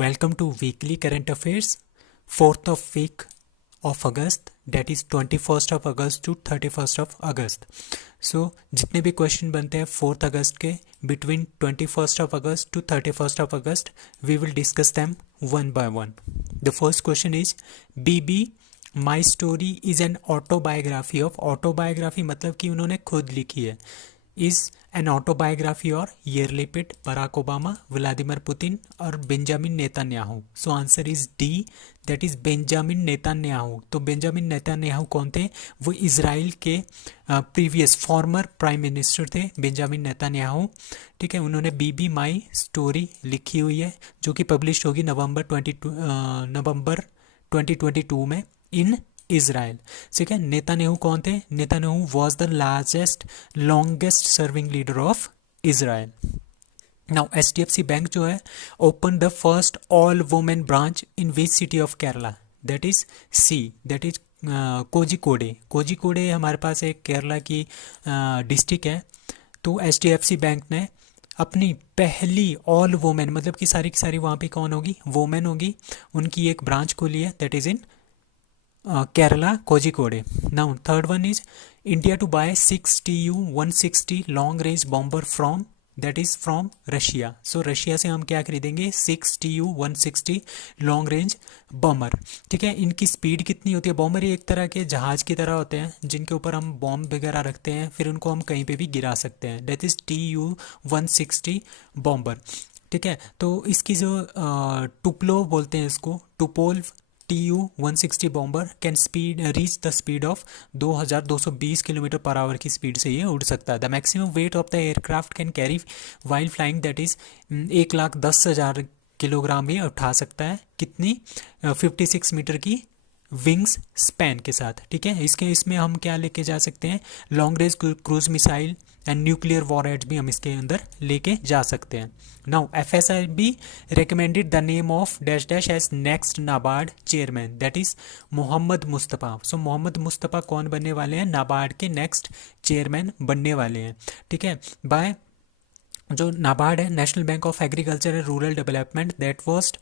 Welcome to weekly current affairs, 4th of week of August, that is 21st of August to 31st of August. So जितने भी question बनते हैं 4th अगस्त के between 21st of August to 31st of August, we will discuss them one by one. The first question is BB My Story is an autobiography of autobiography मतलब कि उन्होंने खुद लिखी है. इज एन ऑटोबायोग्राफी और ये related Barack Obama, Vladimir Putin और Benjamin Netanyahu. So answer is D, that is Benjamin Netanyahu. तो बेंजामिन नेतन्याहू कौन थे? वो इजराइल के प्रीवियस फॉर्मर प्राइम मिनिस्टर थे, बेंजामिन नेतन्याहू. ठीक है, उन्होंने बीबी माई स्टोरी लिखी हुई है जो कि पब्लिश होगी नवंबर 2022 में इन इजराइल. ठीक है, नेतन्याहू कौन थे? Netanyahu was the largest longest serving leader of Israel. Now HDFC bank जो है open the first all women branch in which city of Kerala? That is C, that is Kozhikode. Kozhikode हमारे पास एक केरला की डिस्ट्रिक्ट है. तो HDFC बैंक ने अपनी पहली ऑल वुमेन मतलब कि सारी की सारी वहाँ पे कौन होगी? वुमेन होगी. उनकी एक ब्रांच खोली है, that is in Kerala, Kozhikode. Now, third one is India to buy 6 Tu-160 long range bomber from, that is from Russia. So, Russia से हम क्या खरीदेंगे? 6 Tu-160 लॉन्ग रेंज बॉम्बर. ठीक है, इनकी स्पीड कितनी होती है? बॉम्बर एक तरह के जहाज की तरह होते हैं जिनके ऊपर हम बॉम्ब वगैरह रखते हैं, फिर उनको हम कहीं पे भी गिरा सकते हैं. That is Tu-160 bomber. ठीक है, तो इसकी जो टुप्लो बोलते हैं इसको, टुपोल Tu-160 bomber can speed reach the speed of 2220 kilometre per hour की स्पीड से ये उड़ सकता है. The maximum weight of the aircraft can carry while flying, that is 1,10,000 kilogram ये उठा सकता है. कितनी? 56 मीटर की विंग्स स्पैन के साथ. ठीक है, इसमें हम क्या लेके जा सकते हैं? Long range cruise missile and nuclear warheads भी हम इसके अंदर लेके जा सकते हैं. Now FSIB recommended the name of dash dash as next NABARD chairman, that is Mohammad Mustafa. So Mohammad Mustafa कौन बनने वाले हैं? नाबार्ड के नेक्स्ट चेयरमैन बनने वाले हैं. ठीक है, बाय जो नाबार्ड है, national bank of agriculture and rural development, that was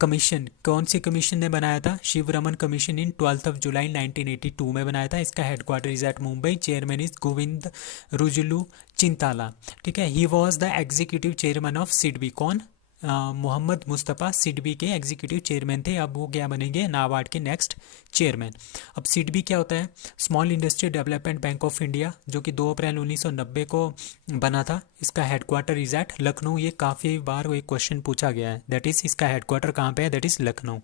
commission. कौन सी कमीशन ने बनाया था? शिवरमन कमीशन इन 12 जुलाई 1982 में बनाया था. इसका headquarter is at Mumbai. Chairman is Govind Rajulu Chintala. ठीक है, he was the executive chairman of SIDBI. कौन? मोहम्मद मुस्तफ़ा सिडबी के एग्जीक्यूटिव चेयरमैन थे. अब वो क्या बनेंगे? नाबार्ड के नेक्स्ट चेयरमैन. अब सिडबी क्या होता है? Small industry development bank of India, जो कि 2 अप्रैल 1990 को बना था. इसका हेडक्वार्टर इज एट लखनऊ. ये काफ़ी बार एक क्वेश्चन पूछा गया है, दैट इज इसका हेडक्वार्टर कहाँ पे है? That is Lucknow.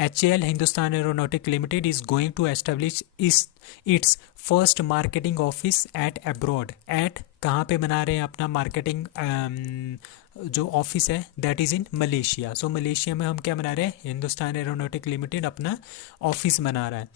HAL Hindustan aeronautic limited is going to establish its first marketing office at abroad. At कहाँ पे बना रहे हैं अपना मार्केटिंग जो ऑफिस है? That is in Malaysia. So Malaysia में हम क्या बना रहे हैं? हिंदुस्तान एरोनॉटिक लिमिटेड अपना ऑफिस बना रहा है.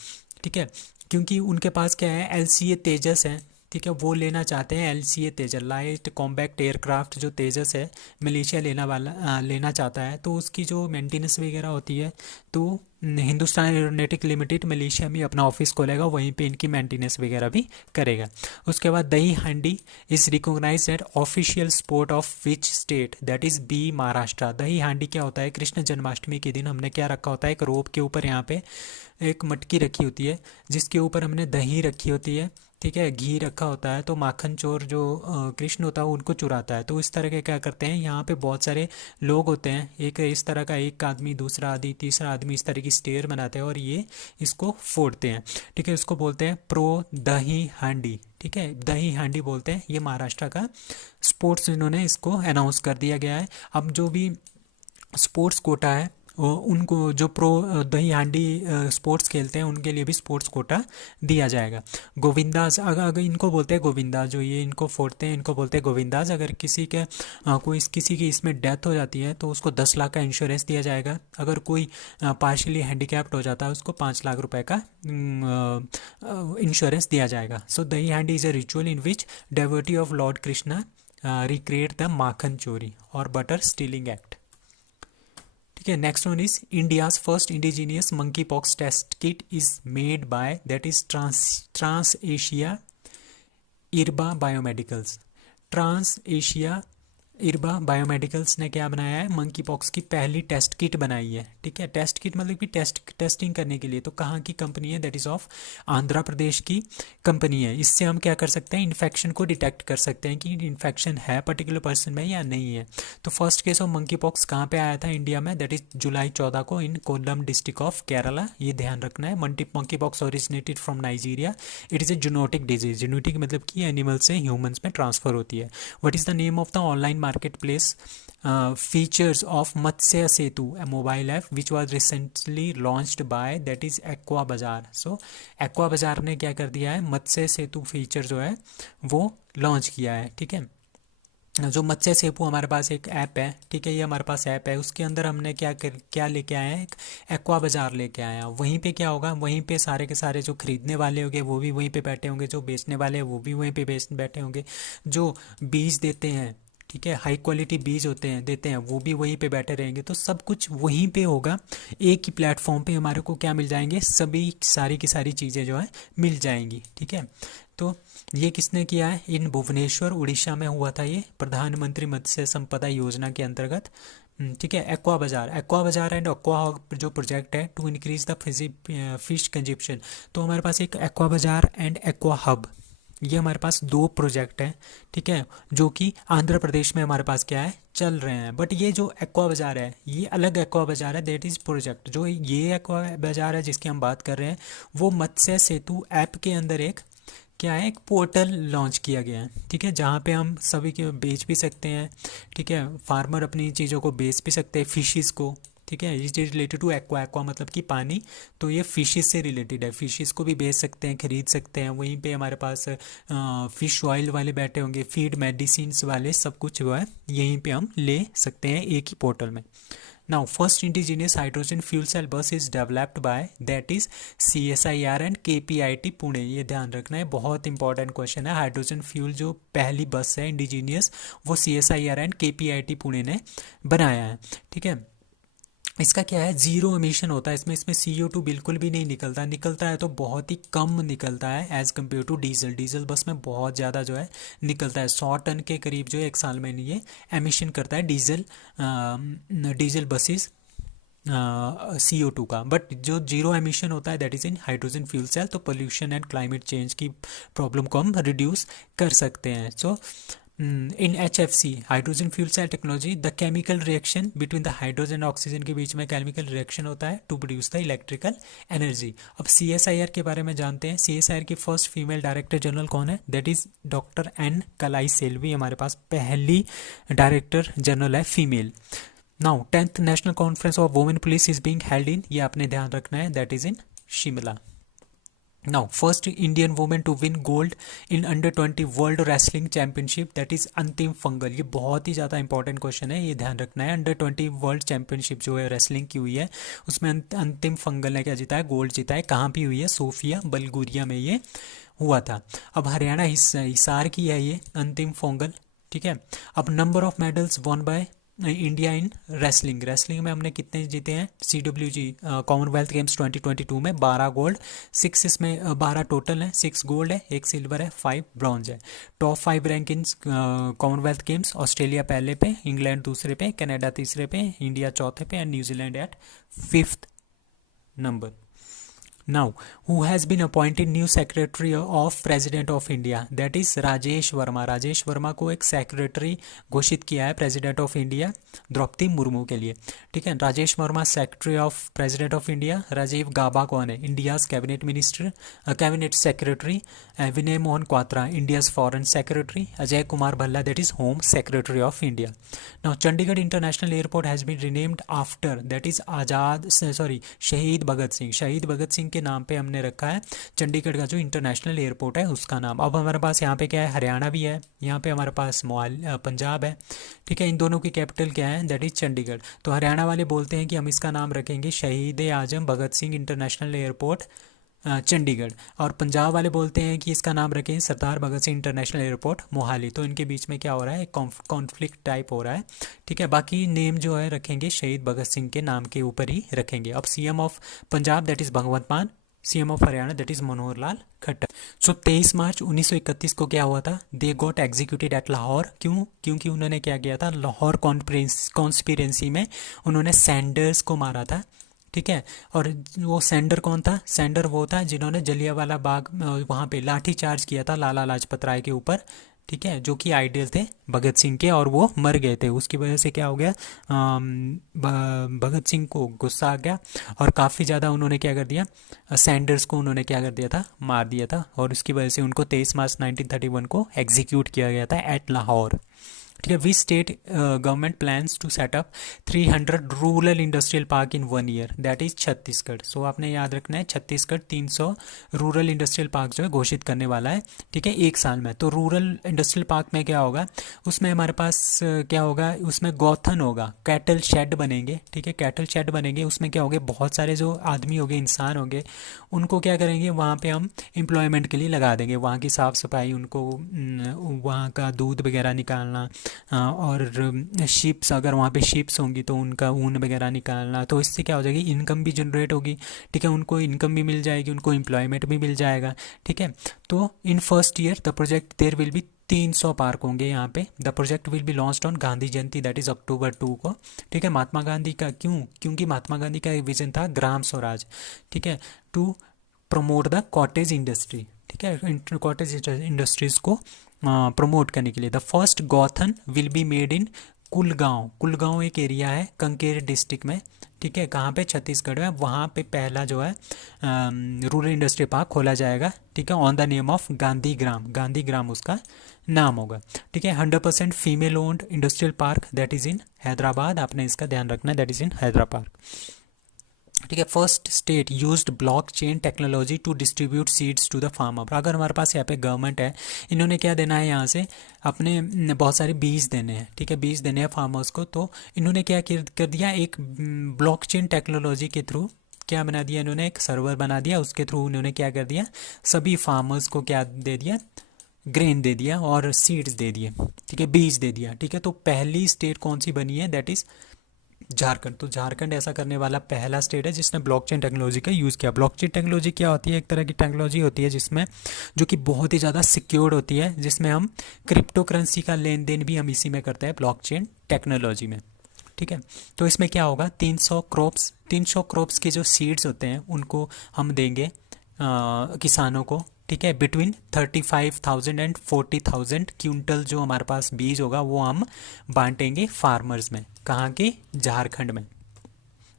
ठीक है, क्योंकि उनके पास क्या है? LCA तेजस है. ठीक है, वो लेना चाहते हैं LCA तेजस, लाइट कॉम्बैक्ट एयरक्राफ्ट जो तेजस है मलेशिया लेना चाहता है. तो उसकी जो मेंटेनेंस वगैरह होती है तो हिंदुस्तान एरोनॉटिक लिमिटेड मलेशिया में अपना ऑफिस खोलेगा, वहीं पे इनकी मेंटेनेंस वगैरह भी करेगा. उसके बाद दही हांडी is recognized at official sport of which state? That is B, Maharashtra. Dahi Handi क्या होता है? कृष्ण जन्माष्टमी के दिन हमने क्या रखा होता है? एक रोप के ऊपर यहाँ पे एक मटकी रखी होती है जिसके ऊपर हमने दही रखी होती है. ठीक है, घी रखा होता है. तो माखन चोर जो कृष्ण होता है उनको चुराता है. तो इस तरह के क्या करते हैं? यहाँ पे बहुत सारे लोग होते हैं, एक इस तरह का एक आदमी, दूसरा आदमी, तीसरा आदमी, इस तरह की स्टेयर बनाते हैं और ये इसको फोड़ते हैं. ठीक है, इसको बोलते हैं प्रो दही हांडी. ठीक है, दही हांडी बोलते हैं. ये महाराष्ट्र का स्पोर्ट्स इन्होंने इसको अनाउंस कर दिया गया है. अब जो भी स्पोर्ट्स कोटा है उनको जो प्रो दही हांडी स्पोर्ट्स खेलते हैं उनके लिए भी स्पोर्ट्स कोटा दिया जाएगा. गोविंदास, अगर इनको बोलते हैं गोविंदास, जो ये इनको फोड़ते हैं इनको बोलते हैं गोविंदास. अगर किसी की इसमें डेथ हो जाती है तो उसको 10 लाख का इंश्योरेंस दिया जाएगा. अगर कोई पार्शियली हैंडीकैप्ड हो जाता है उसको 5 लाख रुपए का इंश्योरेंस दिया जाएगा. सो दही हांडी is a ritual in which devotee of lord Krishna recreate the makhan chori और बटर स्टीलिंग एक्ट. ठीक है, next one is India's first indigenous monkey pox test kit is made by, that is Trans Asia Erba Biomedicals. Trans Asia Erba Biomedicals ने क्या बनाया है, monkey pox की पहली test kit बनाई है। ठीक है, टेस्ट किट मतलब कि टेस्टिंग करने के लिए। तो कहाँ की कंपनी है, that is of Andhra Pradesh की कंपनी है। इससे हम क्या कर सकते हैं, इन्फेक्शन को डिटेक्ट कर सकते हैं कि इन्फेक्शन है पर्टिकुलर पर्सन में या नहीं है। तो first case of monkey pox कहाँ पे आया था इंडिया में, दैट इज जुलाई 14 को इन कोल्लम डिस्ट्रिक्ट ऑफ केरला। ये ध्यान रखना है। Monkey pox originated from Nigeria. It is A zoonotic disease. Zoonotic मतलब कि एनिमल से ह्यूमंस में ट्रांसफर होती है। What is the name of the online market place features of Matsya Setu, a mobile app which was recently launched by that is aqua बाजार। सो aqua बाजार ने क्या कर दिया है, मत्स्य सेतु फीचर जो है वो लॉन्च किया है। ठीक है, जो मत्स्य सेतु हमारे पास एक ऐप है। ठीक है, ये हमारे पास ऐप है, उसके अंदर हमने क्या लेके आए हैं, एक एक्वा बाजार लेके आए हैं। वहीं पे क्या होगा, वहीं पे सारे के सारे जो खरीदने वाले होंगे वो भी वहीं पे बैठे होंगे, जो बेचने वाले हैं वो भी वहीं पे बैठे होंगे, जो बीज देते हैं, ठीक है, हाई क्वालिटी बीज होते हैं देते हैं, वो भी वहीं पे बैठे रहेंगे। तो सब कुछ वहीं पे होगा, एक ही प्लेटफॉर्म पे हमारे को क्या मिल जाएंगे, सभी सारी की सारी चीज़ें जो है मिल जाएंगी। ठीक है, तो ये किसने किया है, इन भुवनेश्वर उड़ीसा में हुआ था ये, प्रधानमंत्री मत्स्य संपदा योजना के अंतर्गत। ठीक है, एक्वा बाजार एंड एक्वा जो प्रोजेक्ट है to increase the fish consumption. तो हमारे पास एक aqua Bazaar and aqua hub, ये हमारे पास दो प्रोजेक्ट हैं। ठीक है, जो कि आंध्र प्रदेश में हमारे पास क्या है, चल रहे हैं। बट ये जो एक्वा बाजार है ये अलग एक्वा बाजार है, दैट इज़ प्रोजेक्ट। जो ये एक्वा बाजार है जिसकी हम बात कर रहे हैं, वो मत्स्य सेतु ऐप के अंदर एक क्या है, एक पोर्टल लॉन्च किया गया है। ठीक है, जहाँ पे हम सभी के बेच भी सकते हैं। ठीक है, फार्मर अपनी चीज़ों को बेच भी सकते हैं, फिशेस को। ठीक है, it is related to aqua, aqua मतलब कि पानी, तो ये फिशेस से रिलेटेड है। फिशेस को भी बेच सकते हैं, खरीद सकते हैं। वहीं पे हमारे पास फिश ऑयल वाले बैठे होंगे, फीड मेडिसिन वाले, सब कुछ जो है यहीं पे हम ले सकते हैं एक ही पोर्टल में। Now, first indigenous hydrogen fuel cell bus is developed by that is CSIR and KPIT Pune. ये ध्यान रखना है, बहुत इंपॉर्टेंट क्वेश्चन है। हाइड्रोजन फ्यूल जो पहली बस है इंडिजीनियस, वो CSIR एंड KPIT पुणे ने बनाया है। ठीक है, इसका क्या है, जीरो एमिशन होता है इसमें CO2 बिल्कुल भी नहीं निकलता है तो बहुत ही कम निकलता है एज़ कम्पेयर टू डीजल बस में बहुत ज़्यादा जो है निकलता है। 100 टन के करीब जो है एक साल में ये एमिशन करता है डीजल बसेस CO2 का। बट जो जीरो एमिशन होता है that is in hydrogen fuel cell. तो पोल्यूशन एंड क्लाइमेट चेंज की प्रॉब्लम को हम रिड्यूस कर सकते हैं। So in HFC hydrogen fuel cell technology, the chemical reaction between the hydrogen और ऑक्सीजन के बीच में केमिकल रिएक्शन होता है to produce the electrical energy. अब CSIR के बारे में जानते हैं। CSIR की फर्स्ट फीमेल डायरेक्टर जनरल कौन है, दैट इज डॉक्टर N कलाई सेल्वी। हमारे पास पहली डायरेक्टर जनरल है female. Now 10th national conference of women police is being held in, ये आपने ध्यान रखना है, that is in Shimla. Now, first Indian woman to win gold in under 20 World Wrestling Championship, that is अंतिम fungal. ये बहुत ही ज़्यादा इंपॉर्टेंट क्वेश्चन है, ये ध्यान रखना है। under 20 वर्ल्ड चैंपियनशिप जो है रेसलिंग की हुई है, उसमें अंतिम फंगल ने क्या जीता है, गोल्ड जीता है। कहाँ भी हुई है, सोफिया बल्गोरिया में ये हुआ था। अब हरियाणा हिसार की है ये अंतिम फंगल। ठीक है, अब number of medals one by India in wrestling में हमने कितने जीते हैं, CWG कॉमनवेल्थ गेम्स 2022 में 12 गोल्ड, 6 इसमें 12 टोटल है, 6 गोल्ड है, 1 सिल्वर है, 5 ब्रॉन्ज है। Top 5 rank in Commonwealth games, Australia पहले पे, इंग्लैंड दूसरे पे, कनाडा तीसरे पे, इंडिया चौथे पे and New Zealand at 5th number. Now, who has been appointed new secretary of president of India, that is Rajesh Verma. Rajesh Verma को एक सेक्रेटरी घोषित किया है president of India Droupadi Murmu के लिए। ठीक है, Rajesh Verma secretary of president of India. Rajiv Gauba कौन है, India's cabinet minister, cabinet secretary. Vinay Mohan Kwatra India's foreign secretary. Ajay Kumar Bhalla that is home secretary of India. Now Chandigarh international airport has been renamed after that is Shaheed Bhagat Singh. शहीद भगत सिंह के नाम पे हमने रखा है चंडीगढ़ का जो इंटरनेशनल एयरपोर्ट है उसका नाम। अब हमारे पास यहाँ पे क्या है, हरियाणा भी है, यहाँ पे हमारे पास पंजाब है। ठीक है, इन दोनों की कैपिटल क्या है, दैट इज चंडीगढ़। तो हरियाणा वाले बोलते हैं कि हम इसका नाम रखेंगे शहीद आजम भगत सिंह इंटरनेशनल एयरपोर्ट चंडीगढ़, और पंजाब वाले बोलते हैं कि इसका नाम रखें सरदार भगत सिंह इंटरनेशनल एयरपोर्ट मोहाली। तो इनके बीच में क्या हो रहा है, एक कॉन्फ्लिक्ट टाइप हो रहा है। ठीक है, बाकी नेम जो है रखेंगे शहीद भगत सिंह के नाम के ऊपर ही रखेंगे। अब CM of Punjab that is Bhagwant Mann, CM of Haryana that is Manohar Lal Khattar. So 23 March 1931 को क्या हुआ था, they got executed at Lahore. क्यों? क्योंकि उन्होंने क्या किया था, लाहौर कॉन्स्पिरेंसी में उन्होंने सैंडर्स को मारा था। ठीक है, और वो सैंडर कौन था? सैंडर वो था जिन्होंने जलियांवाला बाग वहाँ पे लाठी चार्ज किया था लाला लाजपत राय के ऊपर। ठीक है, जो कि आइडियल थे भगत सिंह के, और वो मर गए थे। उसकी वजह से क्या हो गया, भगत सिंह को गुस्सा आ गया और काफ़ी ज़्यादा उन्होंने क्या कर दिया, सैंडर्स को उन्होंने क्या कर दिया था, मार दिया था। और उसकी वजह से उनको 23 मार्च 1931 को एग्जीक्यूट किया गया था एट लाहौर। ठीक है, which state government plans to set up 300 rural industrial park in 1 year, that is Chhattisgarh. So आपने याद रखना है, छत्तीसगढ़ 300 रूरल इंडस्ट्रियल पार्क जो है घोषित करने वाला है। ठीक है, एक साल में। तो रूरल इंडस्ट्रियल पार्क में क्या होगा, उसमें हमारे पास क्या होगा, उसमें गौथन होगा, कैटल शेड बनेंगे। ठीक है, कैटल शेड बनेंगे, उसमें क्या होंगे, बहुत सारे जो आदमी होंगे, इंसान होंगे, उनको क्या करेंगे, वहाँ पे हम एम्प्लॉयमेंट के लिए लगा देंगे। वहाँ की साफ़ सफाई, उनको वहाँ का दूध वगैरह निकालना, और शिप्स, अगर वहाँ पे शिप्स होंगी तो उनका ऊन वगैरह निकालना। तो इससे क्या हो जाएगी, इनकम भी जनरेट होगी। ठीक है, उनको इनकम भी मिल जाएगी, उनको एम्प्लॉयमेंट भी मिल जाएगा। ठीक है, तो in first year the project there will be 300 park होंगे यहाँ पे। The project will be launched on Gandhi Jayanti that is October 2 को। ठीक है, महात्मा गांधी का, क्योंकि महात्मा गांधी का एक विजन था ग्राम स्वराज। ठीक है, to promote the cottage industry. ठीक है, कॉटेज इंडस्ट्रीज को प्रमोट करने के लिए। The first Gauthan will be made in Kulgam. Kulgam एक एरिया है कंकेर डिस्ट्रिक्ट में। ठीक है, कहाँ पे, छत्तीसगढ़ में। वहाँ पे पहला जो है रूरल इंडस्ट्री पार्क खोला जाएगा। ठीक है, on the name of Gandhi Gram. Gandhi Gram उसका नाम होगा। ठीक है, 100% female owned industrial park that is in Hyderabad. आपने इसका ध्यान रखना है, दैट इज़ इन हैदराबाद। ठीक है, first state used blockchain technology to distribute seeds to the farmer. अगर हमारे पास यहाँ पे गवर्नमेंट है, इन्होंने क्या देना है, यहाँ से अपने बहुत सारे बीज देने हैं। ठीक है, बीज देने हैं फार्मर्स को। तो इन्होंने क्या कर दिया, एक ब्लॉकचेन टेक्नोलॉजी के थ्रू क्या बना दिया, इन्होंने एक सर्वर बना दिया। उसके थ्रू उन्होंने क्या कर दिया, सभी फार्मर्स को क्या दे दिया, ग्रेन दे दिया और सीड्स दे दिए। ठीक है, बीज दे दिया। ठीक है, तो पहली स्टेट कौन सी बनी है, दैट इज झारखंड। तो झारखंड ऐसा करने वाला पहला स्टेट है जिसने ब्लॉकचेन टेक्नोलॉजी का यूज़ किया। ब्लॉकचेन टेक्नोलॉजी क्या होती है, एक तरह की टेक्नोलॉजी होती है जिसमें, जो कि बहुत ही ज़्यादा सिक्योर्ड होती है, जिसमें हम क्रिप्टो करेंसी का लेन देन भी हम इसी में करते हैं, ब्लॉकचेन टेक्नोलॉजी में। ठीक है, तो इसमें क्या होगा, 300 क्रॉप्स के जो सीड्स होते हैं उनको हम देंगे किसानों को। ठीक है, बिटवीन 35,000 एंड 40,000 क्विंटल जो हमारे पास बीज होगा वो हम बांटेंगे फार्मर्स में। कहाँ के, झारखंड में।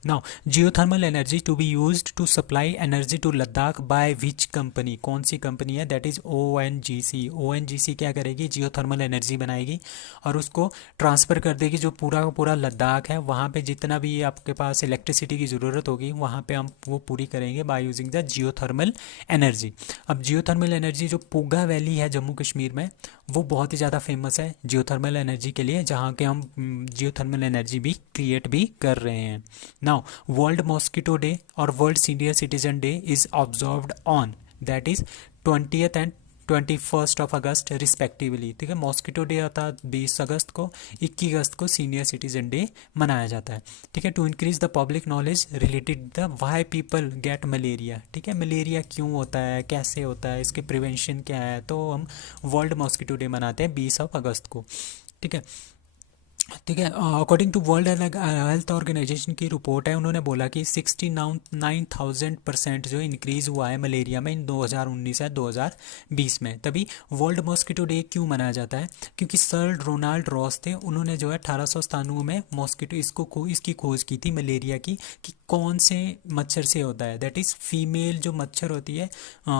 Now geothermal energy to be used to supply energy to Ladakh by which company, कौन सी कंपनी है, दैट इज ONGC। ONGC क्या करेगी, जियोथर्मल एनर्जी बनाएगी और उसको ट्रांसफ़र कर देगी, जो पूरा का पूरा लद्दाख है, वहाँ पे जितना भी आपके पास इलेक्ट्रिसिटी की ज़रूरत होगी वहाँ पे हम वो पूरी करेंगे by using the geothermal energy. अब जियोथर्मल एनर्जी जो पूगा वैली है जम्मू कश्मीर में, वो बहुत ही ज़्यादा फेमस है जियोथर्मल एनर्जी के लिए, जहाँ के हम जियोथर्मल एनर्जी भी क्रिएट भी कर रहे हैं। नाउ वर्ल्ड मॉस्किटो डे और world senior citizen day is observed on, that is 20th and 21st of August respectively. ठीक है, मॉस्किटो डे आता है 20 अगस्त को, 21 अगस्त को सीनियर सिटीजन डे मनाया जाता है। ठीक है, to increase the public knowledge related the why people get malaria. ठीक है, मलेरिया क्यों होता है, कैसे होता है, इसके प्रिवेंशन क्या है, तो हम वर्ल्ड मॉस्किटो डे मनाते हैं 20 अगस्त को। ठीक है, ठीक है, according to World Health Organization की रिपोर्ट है, उन्होंने बोला कि 69,000% जो इंक्रीज़ हुआ है मलेरिया में इन 2019 है 2020 में। तभी वर्ल्ड मॉस्किटो डे क्यों मनाया जाता है, क्योंकि सर रोनाल्ड रॉस थे, उन्होंने जो है 1897 में मॉस्किटो इसकी खोज की थी मलेरिया की, कि कौन से मच्छर से होता है, दैट इज़ फीमेल जो मच्छर होती है,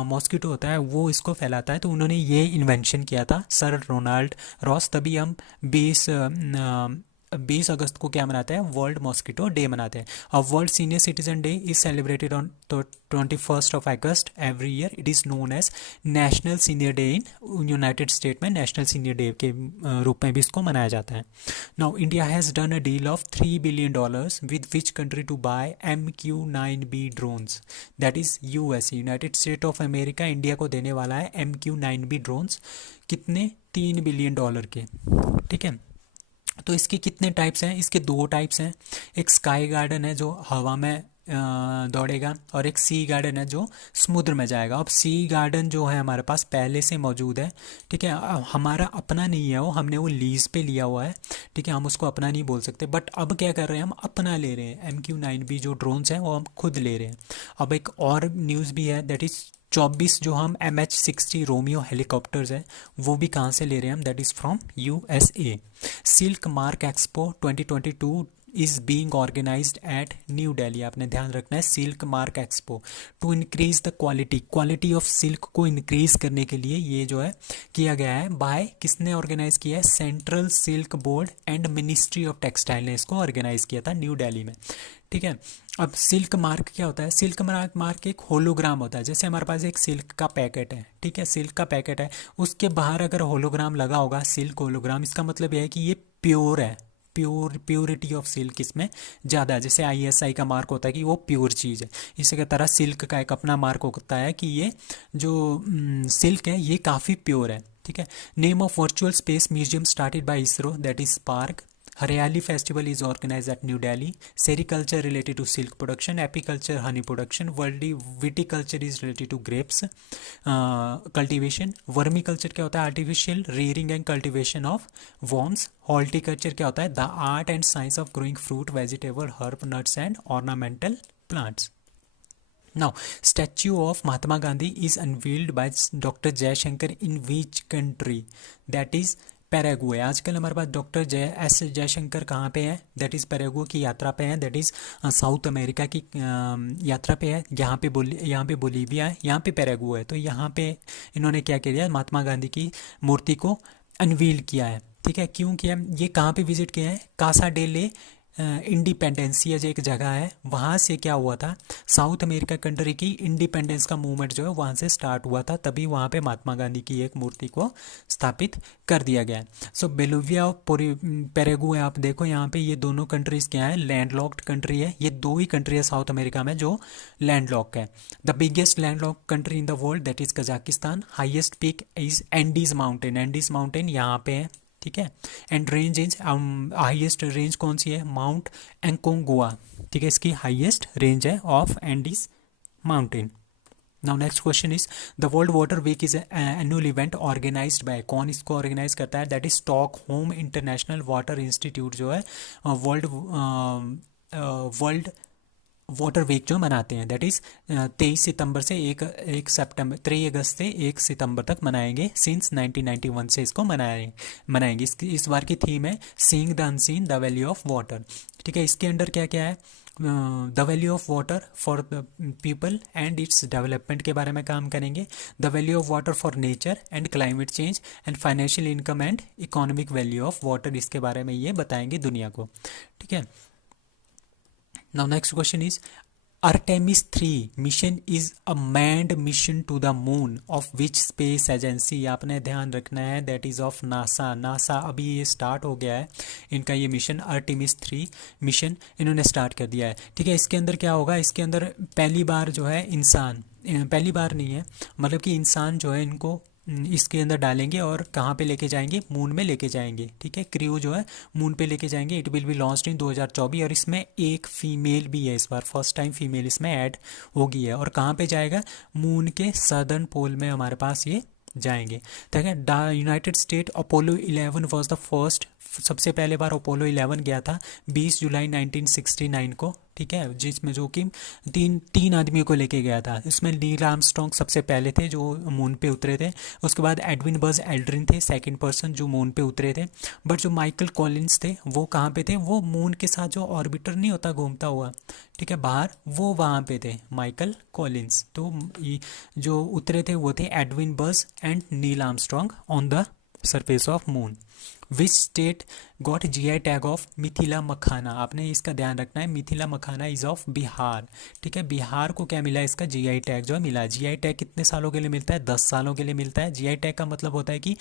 मॉस्किटो होता है, वो इसको फैलाता है। तो उन्होंने ये इन्वेंशन किया था सर रोनाल्ड रॉस। तभी हम 20 अगस्त को क्या मनाते हैं, वर्ल्ड मॉस्किटो डे मनाते हैं। और world senior citizen day is celebrated on 21st of August every year. It is known as national senior day in United State में नेशनल सीनियर डे के रूप में भी इसको मनाया जाता है। Now India has done a deal of $3 billion with which country to buy MQ-9B drones, that is USA, United State of America India को देने वाला है MQ-9B ड्रोन्स। कितने, $3 बिलियन के। ठीक है, तो इसके कितने टाइप्स हैं, इसके 2 टाइप्स हैं। एक स्काई गार्डन है जो हवा में दौड़ेगा, और एक सी गार्डन है जो समुद्र में जाएगा। अब सी गार्डन जो है हमारे पास पहले से मौजूद है, ठीक है, हमारा अपना नहीं है वो, हमने वो लीज पे लिया हुआ है, ठीक है, हम उसको अपना नहीं बोल सकते। बट अब क्या कर रहे हैं, हम अपना ले रहे हैं, MQ-9B जो ड्रोन्स हैं वो हम खुद ले रहे हैं। अब एक और न्यूज़ भी है, दैट इज़ 24 जो हम MH-60 रोमियो हेलीकॉप्टर्स है वो भी कहाँ से ले रहे हैं हम, that is from USA। Silk mark expo 2022 is being organized at New Delhi. आपने ध्यान रखना है, silk mark expo to increase the quality of silk को इंक्रीज करने के लिए ये जो है किया गया है। बाय किसने ऑर्गेनाइज किया है, central silk board and ministry of textile ने इसको ऑर्गेनाइज किया था न्यू दिल्ली में, ठीक है। अब सिल्क मार्क क्या होता है, सिल्क मार्क एक होलोग्राम होता है। जैसे हमारे पास एक सिल्क का पैकेट है, ठीक है, सिल्क का पैकेट है, उसके बाहर अगर होलोग्राम लगा होगा, सिल्क होलोग्राम, इसका मतलब यह है कि ये प्योर है, प्योरिटी ऑफ सिल्क इसमें ज़्यादा है। जैसे ISI का मार्क होता है कि वो प्योर चीज़ है, इसी की तरह सिल्क का एक अपना मार्क होता है कि ये जो सिल्क है ये काफ़ी प्योर है, ठीक है। Name of virtual space museum started by ISRO, that is spark. Hariyali festival is organized at New Delhi. Sericulture related to silk production, apiculture honey production, viticulture is related to grapes cultivation. Vermiculture क्या होता है, artificial rearing and cultivation of worms. Horticulture क्या होता है, the art and science of growing fruit, vegetable, herb, nuts and ornamental plants. Now, statue of Mahatma Gandhi is unveiled by Dr. Jayashankar in which country? That is पैरागुए। आजकल हमारे पास doctor Jaishankar कहाँ पे है, that is पैरागुए की यात्रा पे है, that is south America की यात्रा पे है। यहाँ पे बोलीविया है, यहाँ पे पैरागुए है। तो यहाँ पे इन्होंने क्या किया, महात्मा गांधी की मूर्ति को अनवील किया है, ठीक है। क्यों किया, ये कहाँ पे विजिट किया है, कासा डेले इंडिपेंडेंसिया जो एक जगह है, वहाँ से क्या हुआ था, साउथ अमेरिका कंट्री की इंडिपेंडेंस का मूवमेंट जो है वहाँ से स्टार्ट हुआ था, तभी वहाँ पे महात्मा गांधी की एक मूर्ति को स्थापित कर दिया गया है। सो बोलिविया और पैरागुए, आप देखो यहाँ पे ये दोनों कंट्रीज क्या है, लैंडलॉक्ड कंट्री है। ये दो ही कंट्री है साउथ अमेरिका में जो लैंडलॉक है। The biggest landlock country in the world that is Kazakhstan. Highest peak is Andes mountain यहाँ पे है, ठीक है। And range is highest range कौन सी है, माउंट एंकोंगुआ, ठीक है, इसकी हाईएस्ट रेंज है of Andes mountain. Now next question is the world water week is annual event organized by, कौन इसको ऑर्गेनाइज करता है, that is Stockholm international water institute जो है वर्ल्ड वाटर वीक जो मनाते हैं, दैट इज़ 23 सितंबर से 3 अगस्त से 1 सितंबर तक मनाएंगे। सिंस 1991 से इसको मनाएंगे। इस बार की थीम है seeing the unseen the value of water, ठीक है। इसके अंडर क्या क्या है, the value of water for the people and its development के बारे में काम करेंगे। The value of water for nature and climate change and financial income and economic value of water, इसके बारे में ये बताएंगे दुनिया को, ठीक है। Now next question is Artemis 3 mission is a manned mission to the moon of which space agency? आपने ध्यान रखना है, that is of NASA। अभी ये स्टार्ट हो गया है इनका ये मिशन, Artemis 3 मिशन इन्होंने स्टार्ट कर दिया है, ठीक है। इसके अंदर क्या होगा, इसके अंदर पहली बार जो है इंसान, पहली बार नहीं है, मतलब कि इंसान जो है इनको इसके अंदर डालेंगे और कहाँ पे लेके जाएंगे, मून में लेके जाएंगे, ठीक है। क्रू जो है मून पे लेके जाएंगे। It will be launched in 2024 और इसमें एक फीमेल भी है, इस बार फर्स्ट टाइम फीमेल इसमें ऐड होगी है। और कहाँ पे जाएगा, मून के सदर्न पोल में हमारे पास ये जाएंगे, ठीक है। United state Apollo 11 was the first, सबसे पहले बार अपोलो 11 गया था 20 जुलाई 1969 को, ठीक है, जिसमें जो कि तीन आदमियों को लेके गया था। इसमें नील आर्मस्ट्रॉन्ग सबसे पहले थे जो मून पे उतरे थे, उसके बाद एडविन बज एल्ड्रिन थे सेकंड पर्सन जो मून पे उतरे थे। बट जो माइकल कॉलिंस थे वो कहाँ पे थे, वो मून के साथ जो ऑर्बिटर नहीं होता घूमता हुआ, ठीक है, बाहर, वो वहाँ पे थे माइकल कॉलिंस। तो जो उतरे थे वो थे Edwin Buzz and Neil Armstrong on the surface of moon. Which state got GI tag of Mithila makhana? आपने इसका ध्यान रखना है, मिथिला मखाना इज ऑफ बिहार, ठीक है। बिहार को क्या मिला, इसका GI टैग जो है मिला। GI टैग कितने सालों के लिए मिलता है, 10 सालों के लिए मिलता है। GI टैग का मतलब होता है कि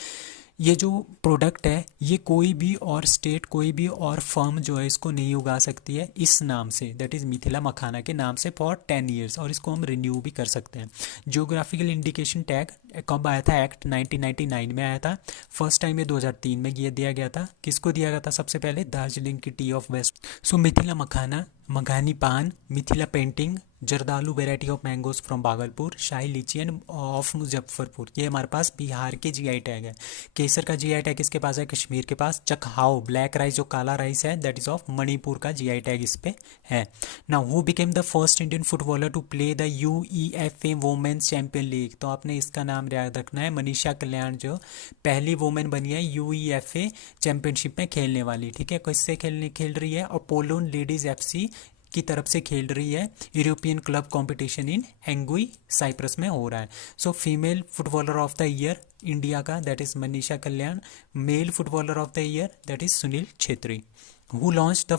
ये जो प्रोडक्ट है ये कोई भी और स्टेट, कोई भी और फर्म जो है इसको नहीं उगा सकती है इस नाम से, दैट इज़ मिथिला मखाना के नाम से फॉर 10 ईयर्स, और इसको हम रिन्यू भी कर सकते हैं। जियोग्राफिकल इंडिकेशन टैग कब आया था? एक्ट 1999 में आया था। फर्स्ट टाइम ये 2003 में ये दिया गया था। किसको दिया गया था सबसे पहले? दार्जिलिंग की tea of west. So Mithila makhana, मघानी paan, Mithila painting, Jardalu variety of mangoes from Bhagalpur, Shahi litchi and of Muzaffarpur, ये हमारे पास बिहार के जीआई टैग है। केसर का जीआई टैग किसके पास है? कश्मीर के पास। चकहाओ ब्लैक राइस जो काला राइस है दैट इज ऑफ मणिपुर का जीआई टैग इस पे है। Now who became the first Indian footballer to play the UEFA women's champion league, तो आपने इसका नाम याद रखना है, मनीषा कल्याण जो पहली वुमेन बनी है यूईएफए चैंपियनशिप में खेलने वाली। ठीक है, किससे खेल रही है? अपोलो लेडीज एफसी की तरफ से खेल रही है। यूरोपियन क्लब कंपटीशन इन एंगुई साइप्रस में हो रहा है। So female footballer of the year India का that is Manisha Kalyan, male footballer of the year that is Sunil Chhetri. Who launched the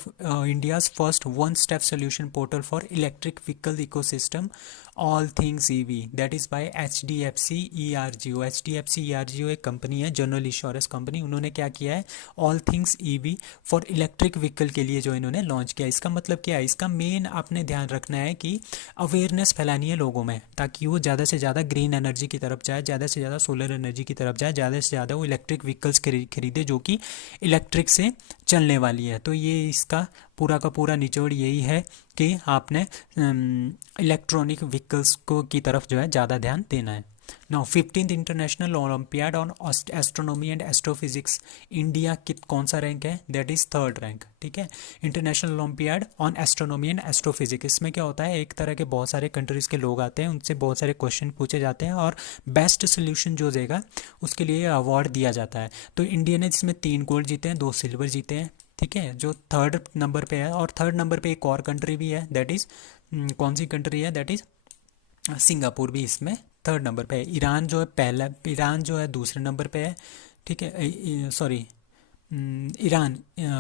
India's first one-step solution portal for electric vehicle ecosystem, All Things EV, that is by HDFC ERGO। HDFC ERGO एक company है, general insurance company. उन्होंने क्या किया है? All Things EV for electric vehicle के लिए जो इन्होंने लॉन्च किया। इसका मतलब क्या है? इसका मेन आपने ध्यान रखना है कि अवेयरनेस फैलानी है लोगों में, ताकि वो ज़्यादा से ज़्यादा ग्रीन एनर्जी की तरफ जाए, ज़्यादा से ज़्यादा सोलर एनर्जी की तरफ जाए, ज़्यादा से ज़्यादा वो इलेक्ट्रिक व्हीकल्स खरीदे जो कि इलेक्ट्रिक से चलने वाली है। तो ये इसका पूरा का पूरा निचोड़ यही है कि आपने इलेक्ट्रॉनिक व्हीकल्स को की तरफ जो है ज़्यादा ध्यान देना है। Now 15th international olympiad on astronomy and astrophysics, India कौन सा रैंक है? That is 3rd rank. ठीक है, international olympiad on astronomy and astrophysics, इसमें क्या होता है? एक तरह के बहुत सारे कंट्रीज़ के लोग आते हैं, उनसे बहुत सारे क्वेश्चन पूछे जाते हैं और बेस्ट सोल्यूशन जो देगा उसके लिए अवार्ड दिया जाता है। तो इंडिया ने जिसमें 3 गोल्ड जीते हैं, 2 सिल्वर जीते हैं। ठीक है, जो 3rd नंबर पे है, और 3rd नंबर पे एक और कंट्री भी है, दैट इज़ कौन सी कंट्री है? दैट इज़ सिंगापुर भी इसमें 3rd नंबर पे है। ईरान जो है ईरान जो है दूसरे नंबर पे है। ठीक है, सॉरी, ईरान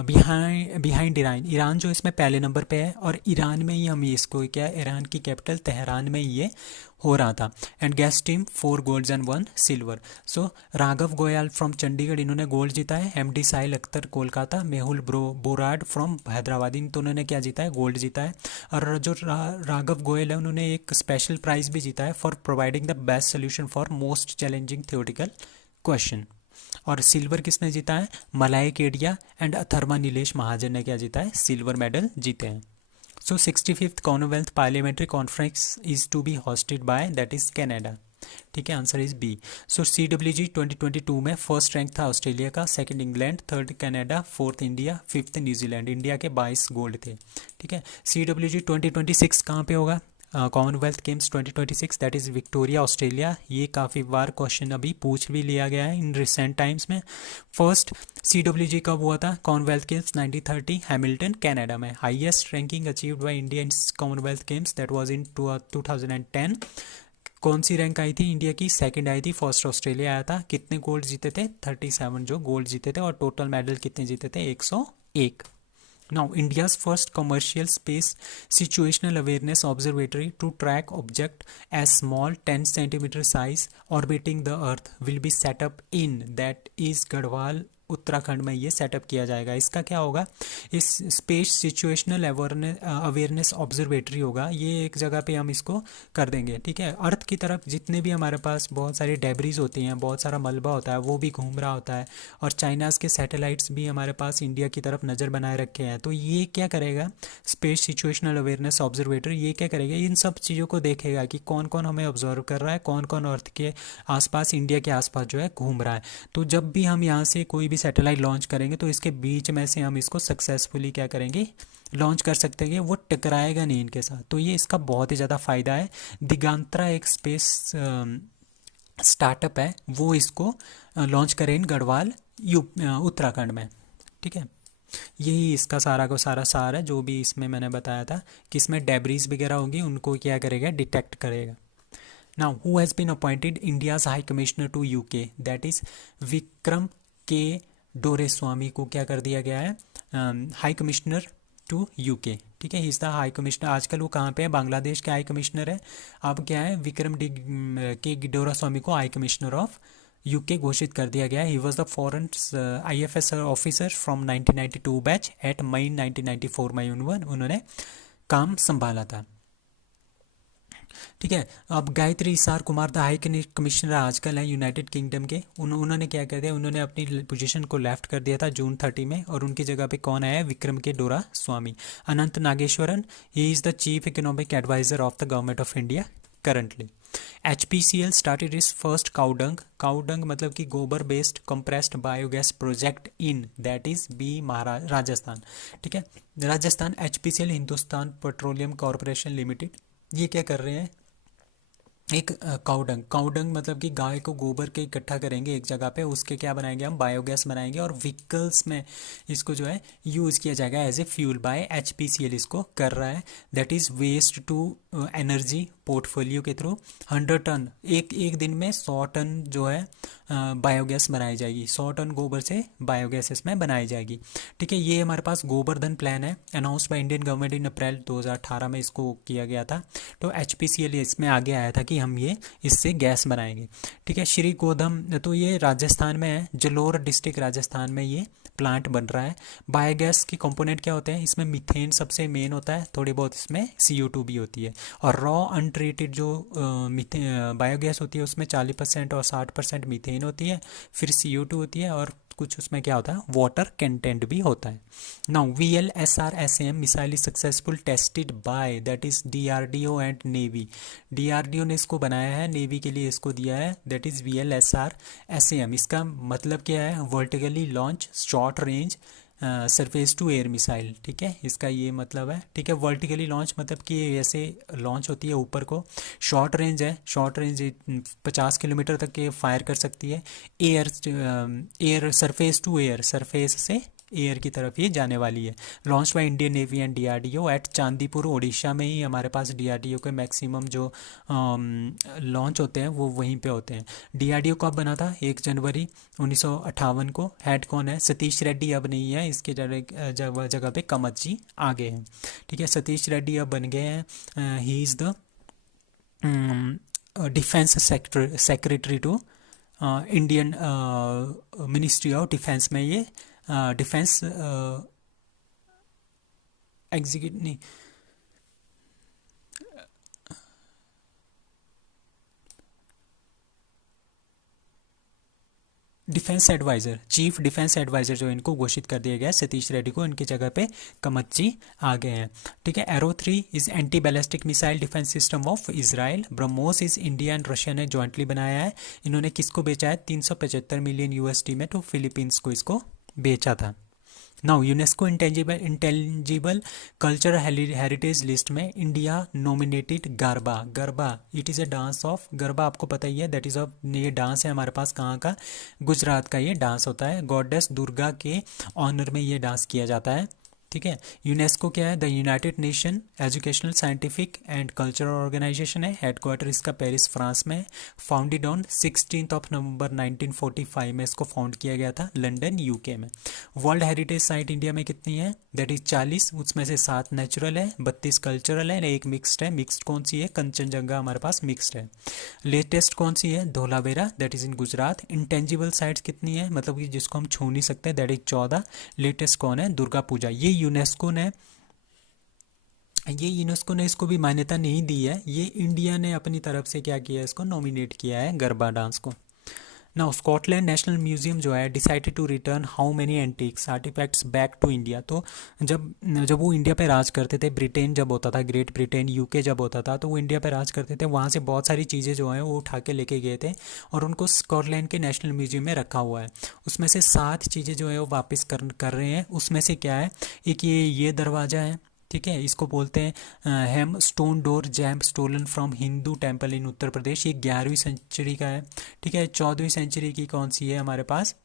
बिहाइंड ईरान जो इसमें पहले नंबर पे है, और ईरान में ही हम इसको क्या है, ईरान की कैपिटल तेहरान में ही ये हो रहा था। And guest team 4 golds and 1 silver. So Raghav Goyal from Chandigarh, इन्होंने गोल्ड जीता है। एमडी साहिल अख्तर कोलकाता, मेहुल बोराड फ्रॉम हैदराबाद, इन दोनों ने क्या जीता है? गोल्ड जीता है। और जो राघव गोयल है उन्होंने एक स्पेशल प्राइज भी जीता है for providing the best solution for most challenging theoretical question. और सिल्वर किसने जीता है? मलाय केडिया एंड अथर्वा नीलेश महाजन ने क्या जीता है? सिल्वर मेडल जीते हैं। So 65th Commonwealth parliamentary conference is to be hosted by that is Canada. ठीक है, answer is B. So CWG 2022 में फर्स्ट रैंक था ऑस्ट्रेलिया का, second England, third Canada, fourth India, fifth New Zealand. India के 22 gold थे। ठीक है, CWG 2026 कहाँ पे होगा? Commonwealth games 2026 that is Victoria Australia. ये काफ़ी बार क्वेश्चन अभी पूछ भी लिया गया है इन रिसेंट टाइम्स में। फर्स्ट CWG कब हुआ था? कॉमनवेल्थ गेम्स 1930 हैमिल्टन कनाडा में। Highest ranking achieved by India in Commonwealth games that was इन 2010। कौन सी रैंक आई थी इंडिया की? सेकंड आई थी, फर्स्ट ऑस्ट्रेलिया आया था। कितने गोल्ड जीते थे? 37 जो गोल्ड जीते थे, और टोटल मेडल कितने जीते थे? 101। Now, India's first commercial space situational awareness observatory to track object as small 10 centimeter size orbiting the Earth will be set up in that is Garhwal Uttarakhand में ये सेटअप किया जाएगा। इसका क्या होगा? इस स्पेस सिचुएशनल अवेयरनेस ऑब्जर्वेटरी होगा, ये एक जगह पे हम इसको कर देंगे। ठीक है, अर्थ की तरफ जितने भी हमारे पास बहुत सारी डेब्रीज होती हैं, बहुत सारा मलबा होता है, वो भी घूम रहा होता है, और चाइनाज़ के सैटेलाइट्स भी हमारे पास इंडिया की तरफ नज़र बनाए रखे हैं। तो ये क्या करेगा? स्पेस सिचुएशनल अवेयरनेस ऑब्जर्वेटरी ये क्या करेगा? इन सब चीज़ों को देखेगा कि कौन कौन हमें ऑब्जर्व कर रहा है, कौन कौन अर्थ के आसपास, इंडिया के आसपास जो है घूम रहा है। तो जब भी हम यहाँ से कोई भी सैटेलाइट लॉन्च करेंगे तो इसके बीच में से हम इसको सक्सेसफुली क्या करेंगे? लॉन्च कर सकते हैं, वो टकराएगा नहीं इनके साथ। तो ये इसका बहुत ही ज़्यादा फ़ायदा है। दिगांतरा एक स्पेस स्टार्टअप है, वो इसको लॉन्च करें इन गढ़वाल उत्तराखंड में। ठीक है, यही इसका सारा को सारा सार है जो भी इसमें मैंने बताया था कि इसमें डेब्रीज वगैरह होगी, उनको क्या करेगा? डिटेक्ट करेगा। Now who has been appointed India's high commissioner to UK, that is Vikram K Doreswamy को क्या कर दिया गया है? High commissioner to UK। ठीक है, he is the high commissioner. आजकल वो कहाँ पे है? बांग्लादेश के हाई कमिश्नर है। अब क्या है? विक्रम के डोरास्वामी को हाई कमिश्नर ऑफ यूके घोषित कर दिया गया। He was the foreign IFS officer from 1992 batch at May 1994 में उन्होंने काम संभाला था। ठीक है, अब गायत्री सार कुमार द हाई कमिश्नर आजकल है यूनाइटेड किंगडम के, उन्होंने क्या कर दिया, उन्होंने अपनी पोजीशन को लेफ्ट कर दिया था जून 30 में, और उनकी जगह पे कौन आया है, Vikram K Doraiswamy. Anantha Nageswaran, he is the chief economic adviser of the government of India currently. HPCL started its first cowdung मतलब कि गोबर based compressed biogas project in that is बी महाराज राजस्थान। ठीक है, Rajasthan. HPCL Hindustan petroleum corporation limited, ये क्या कर रहे हैं, एक काउडंग मतलब कि गाय को गोबर के इकट्ठा करेंगे एक जगह पे, उसके क्या बनाएंगे हम, बायोगैस बनाएंगे, और व्हीकल्स में इसको जो है यूज़ किया जाएगा as a fuel. By HPCL इसको कर रहा है, that is waste to energy portfolio के थ्रू 100 टन, एक दिन में 100 टन जो है बायोगैस बनाई जाएगी, 100 टन गोबर से बायोगैस इसमें बनाई जाएगी। ठीक है, ये हमारे पास गोवर्धन प्लान है, announce by Indian government in April 2018 में इसको किया गया था। तो HPCL इसमें आगे आया था कि हम ये इससे गैस बनाएंगे। ठीक है, श्री गोधम, तो ये राजस्थान में है, जलोर डिस्ट्रिक्ट राजस्थान में ये प्लांट बन रहा है। बायोगैस के कंपोनेंट क्या होते हैं, इसमें मीथेन सबसे मेन होता है, थोड़ी बहुत इसमें CO2 भी होती है, और रॉ अनट्रीटेड जो बायोगैस होती है उसमें 40% और 60% मीथेन होती है, फिर CO2 होती है, और कुछ उसमें क्या होता है, वाटर कंटेंट भी होता है। Now VLSR-SM missile is successful tested by that is DRDO and navy. DRDO ने इसको बनाया है, नेवी के लिए इसको दिया है, दैट इज VLSR-SM। इसका मतलब क्या है, vertically launch short range surface to air missile. ठीक है, इसका ये मतलब है। ठीक है, वर्टिकली लॉन्च मतलब कि ऐसे लॉन्च होती है ऊपर को, शॉर्ट रेंज है, शॉर्ट रेंज 50 किलोमीटर तक ये फायर कर सकती है। Air surface to air, surface से एयर की तरफ ये जाने वाली है। Launch by Indian navy and DRDO at Chandipur Odisha में ही हमारे पास DRDO के मैक्सिमम जो लॉन्च होते हैं वो वहीं पे होते हैं। DRDO कब बना था, 1 जनवरी 1958 को। हेड कौन है, सतीश रेड्डी अब नहीं है, इसके जगह पे कमत जी आ गए हैं। ठीक है, सतीश रेड्डी अब बन गए हैं, he is the defence secretary to Indian ministry of defence में, ये डिफेंस एग्जीक्यूटिव नहीं, defence adviser, chief defence adviser जो इनको घोषित कर दिया गया सतीश रेड्डी को, इनकी जगह पे कमत जी आ गए हैं। ठीक है, arrow 3 is anti ballistic missile defence system of Israel. BrahMos is India and Russia ने जॉइंटली बनाया है। इन्होंने किसको बेचा है, 375 मिलियन USD में, तो फिलीपींस को इसको बेचा था। Now UNESCO intangible culture heritage list में India nominated garba it is a dance of, garba आपको पता ही है, दैट इज़ ऑफ, ये डांस है हमारे पास कहाँ का, गुजरात का ये डांस होता है। गॉडेस दुर्गा के ऑनर में ये डांस किया जाता है। ठीक है, यूनेस्को क्या है, the United Nation educational scientific and cultural organisation है। हेडक्वार्टर इसका पेरिस फ्रांस में। फाउंडेड ऑन 16 नवंबर 1945 में इसको फाउंड किया गया था, लंदन UK में। वर्ल्ड हेरिटेज साइट इंडिया में कितनी है, दैट इज 40, उसमें से 7 नेचुरल है, 32 कल्चरल है, एक मिक्सड है। मिक्सड कौन सी है, कंचनजंगा हमारे पास मिक्सड है। लेटेस्ट कौन सी है, Dholavira, that is in Gujarat. Intangible sites कितनी है, मतलब कि जिसको हम छू नहीं सकते, दैट इज 14। लेटेस्ट कौन है, दुर्गा पूजा। ये यूनेस्को ने इसको भी मान्यता नहीं दी है, ये इंडिया ने अपनी तरफ से क्या किया है, इसको नॉमिनेट किया है गरबा डांस को। नाउ स्कॉटलैंड नेशनल म्यूजियम जो है decided to return how many antiques artifacts back to India. तो जब वो इंडिया पे राज करते थे, ब्रिटेन जब होता था, ग्रेट ब्रिटेन, UK जब होता था, तो वो इंडिया पे राज करते थे, वहाँ से बहुत सारी चीज़ें जो हैं वो उठा के लेके गए थे और उनको स्कॉटलैंड के नेशनल म्यूजियम में रखा हुआ है। उसमें से 7 चीज़ें जो है वो वापस कर रहे हैं। उसमें से क्या है, एक ये दरवाज़ा है, ठीक है, इसको बोलते हैं hem stone door jamb stolen from Hindu temple in Uttar Pradesh, ये 11वीं सेंचुरी का है। ठीक है, 14वीं सेंचुरी की कौन सी है हमारे पास,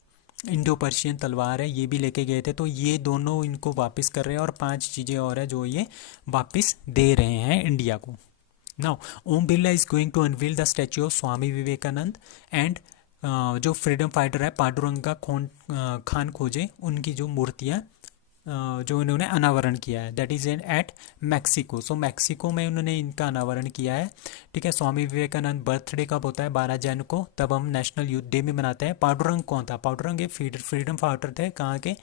इंडो पर्शियन तलवार है, ये भी लेके गए थे, तो ये दोनों इनको वापस कर रहे हैं, और 5 चीज़ें और है जो ये वापस दे रहे हैं इंडिया को। Now Om Birla is going to unveil the statue of Swami Vivekananda and जो फ्रीडम फाइटर है पांडुरंगा खान खोजे, उनकी जो मूर्तियाँ जो इन्होंने अनावरण किया है, that is at Mexico. So Mexico में उन्होंने इनका अनावरण किया है। ठीक है, स्वामी विवेकानंद बर्थडे कब होता है? 12 जनवरी को, तब हम नेशनल यूथ डे भी मनाते हैं। पांडुरंग कौन था? पांडुरंग एक फ्रीडम फाइटर थे, कहाँ के?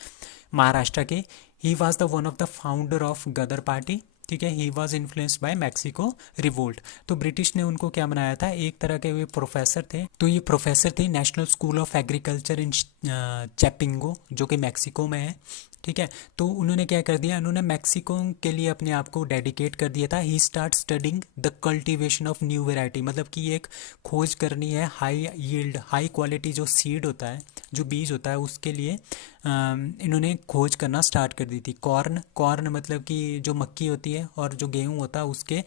महाराष्ट्र के। He was the one of the founder of Ghadar party. ठीक है, he was influenced by Mexico revolt. तो ब्रिटिश ने उनको क्या बनाया था? एक तरह के वे प्रोफेसर थे। तो ये प्रोफेसर थे national school of agriculture in Chapingo, जो कि मैक्सिको में है। ठीक है, तो उन्होंने क्या कर दिया? उन्होंने मैक्सिको के लिए अपने आप को डेडिकेट कर दिया था। He start studying the cultivation of new variety, मतलब कि एक खोज करनी है हाई यील्ड, हाई क्वालिटी जो सीड होता है, जो बीज होता है, उसके लिए इन्होंने खोज करना स्टार्ट कर दी थी। कॉर्न मतलब कि जो मक्की होती है और जो गेहूँ होता है, उसके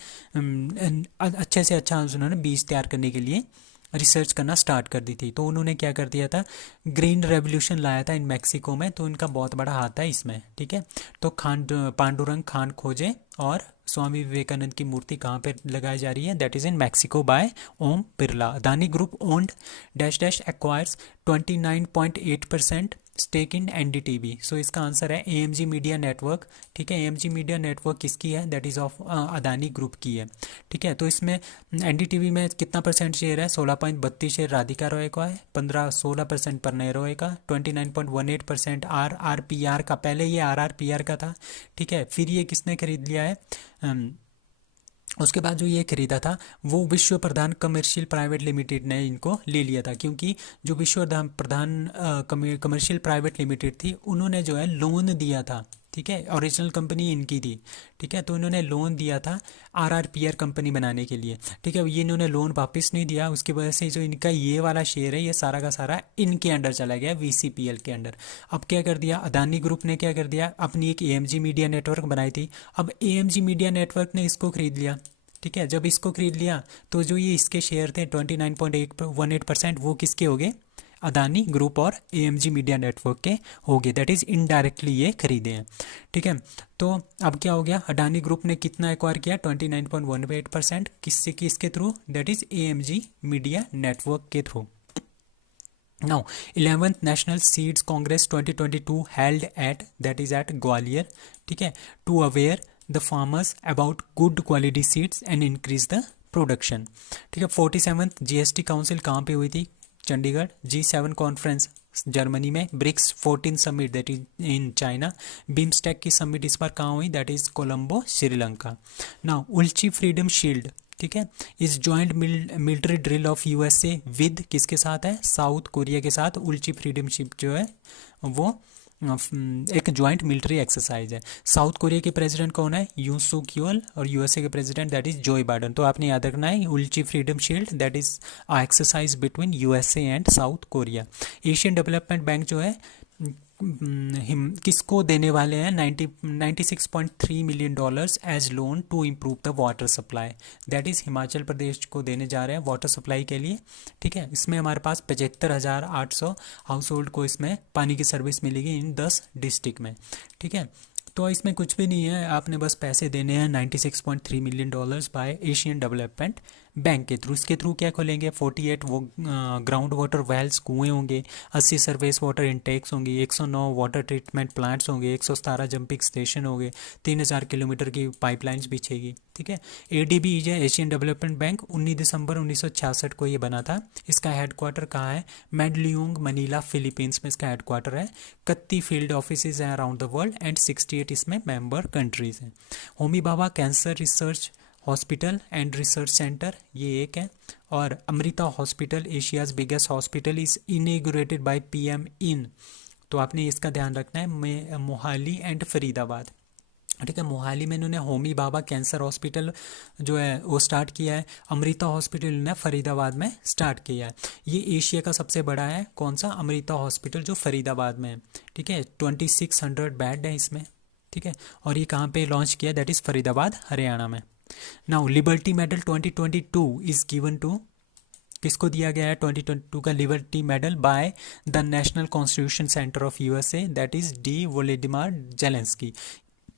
अच्छे से अच्छा उन्होंने बीज तैयार करने के लिए रिसर्च करना स्टार्ट कर दी थी। तो उन्होंने क्या कर दिया था? ग्रीन रेवोल्यूशन लाया था इन मैक्सिको में, तो इनका बहुत बड़ा हाथ है इसमें। ठीक है, तो पांडुरंग खान खोजे, और स्वामी विवेकानंद की मूर्ति कहाँ पे लगाई जा रही है? That is in Mexico by Om Birla. Adani group owned dash dash acquires 29.8% stake in NDTV. So इसका आंसर है एएमजी मीडिया नेटवर्क। ठीक है, एएमजी मीडिया नेटवर्क किसकी है? That is of Adani group की है। ठीक है, तो इसमें एनडीटीवी में कितना परसेंट शेयर है? 16.32 शेयर राधिका रॉय का है, 16% प्रणय रॉय का, 29.18% आर का। पहले ये आर का था। ठीक है, फिर ये किसने खरीद लिया है? उसके बाद जो ये खरीदा था वो विश्व प्रधान कमर्शियल प्राइवेट लिमिटेड ने इनको ले लिया था, क्योंकि जो विश्व प्रधान कमर्शियल प्राइवेट लिमिटेड थी, उन्होंने जो है लोन दिया था। ठीक है, ओरिजिनल कंपनी इनकी थी। ठीक है, तो इन्होंने लोन दिया था आरआरपीआर कंपनी बनाने के लिए। ठीक है, ये इन्होंने लोन वापस नहीं दिया, उसकी वजह से जो इनका ये वाला शेयर है, ये सारा का सारा इनके अंडर चला गया, वीसीपीएल के अंडर। अब क्या कर दिया अदानी ग्रुप ने? क्या कर दिया? अपनी एक एएमजी मीडिया नेटवर्क बनाई थी, अब एएमजी मीडिया नेटवर्क ने इसको खरीद लिया। ठीक है, जब इसको खरीद लिया तो जो ये इसके शेयर थे 29.18%, वो किसके हो गए? अदानी ग्रुप और एएमजी मीडिया नेटवर्क के हो गए। दैट इज इनडायरेक्टली ये खरीदे हैं। ठीक है, तो अब क्या हो गया? अडानी ग्रुप ने कितना एक्वायर किया? 29.18%। किससे? किसके through? That is AMG media network के through. Now, 11th National Seeds Congress 2022 held at, that is at Gwalior. ठीक है, to aware the farmers about good quality seeds and increase the production। ठीक है, 47th जीएसटी काउंसिल कहाँ पे हुई थी? Chandigarh. G7 conference Germany में। BRICS 14 summit that is in China. BIMSTEC की समिट इस बार कहाँ हुई? That is Colombo, Sri Lanka. Now Ulchi freedom shield, ठीक है, इस joint military drill of USA with किसके साथ है? साउथ कोरिया के साथ। उल्ची फ्रीडम शिप जो है वो एक ज्वाइंट मिलिट्री एक्सरसाइज है। साउथ कोरिया के प्रेसिडेंट कौन है? यूं सुक यूल, और यूएसए के president that is Joe Biden. तो आपने याद रखना है Ulchi freedom Shield that is exercise between USA and South Korea. Asian Development Bank जो है किसको देने वाले हैं? 96.3 million dollars as loan to improve the water supply. That is Himachal Pradesh को देने जा रहे हैं वाटर सप्लाई के लिए। ठीक है, इसमें हमारे पास 75,800 हाउस होल्ड को इसमें पानी की सर्विस मिलेगी इन 10 डिस्ट्रिक्ट में। ठीक है, तो इसमें कुछ भी नहीं है, आपने बस पैसे देने हैं 96.3 million dollars by Asian Development bank के थ्रू। इसके थ्रू क्या खोलेंगे? 48 वो ग्राउंड वाटर वेल्स, कुएँ होंगे, 80 सरफेस वाटर इंटेक्स होंगे, 109 वाटर ट्रीटमेंट प्लांट्स होंगे, 117 जंपिंग स्टेशन होंगे, 3000 किलोमीटर की पाइपलाइंस बिछेगी। ठीक है, एडीबी जो एशियन डेवलपमेंट बैंक 19 दिसंबर 1966 को ये बना था। इसका हेडक्वार्टर कहाँ है? मैंडलियोंग, मनीला, फिलीपींस में इसका हेडक्वार्टर है। 31 फील्ड ऑफिस हैं अराउंड द वर्ल्ड एंड 68 इसमें मेंबर कंट्रीज हैं। Homi Bhabha cancer research hospital and research centre ये एक है, और Amrita hospital Asia's biggest hospital is inaugurated by PM in. तो आपने इसका ध्यान रखना है, मोहाली एंड फरीदाबाद। ठीक है, मोहाली में इन्होंने होमी भाभा कैंसर हॉस्पिटल जो है वो स्टार्ट किया है। अमृता हॉस्पिटल इन्होंने फरीदाबाद में स्टार्ट किया है। ये एशिया का सबसे बड़ा है। कौन सा? अमृता हॉस्पिटल जो फरीदाबाद में है। ठीक है, 2600 बेड है इसमें। ठीक है, और ये कहाँ पे लॉन्च किया? दैट इज़ फरीदाबाद, हरियाणा में। Now liberty medal 2022 is given to, किसको दिया गया है 2022 का liberty medal? By the national constitution centre of USA that is D Volodymyr Zelensky.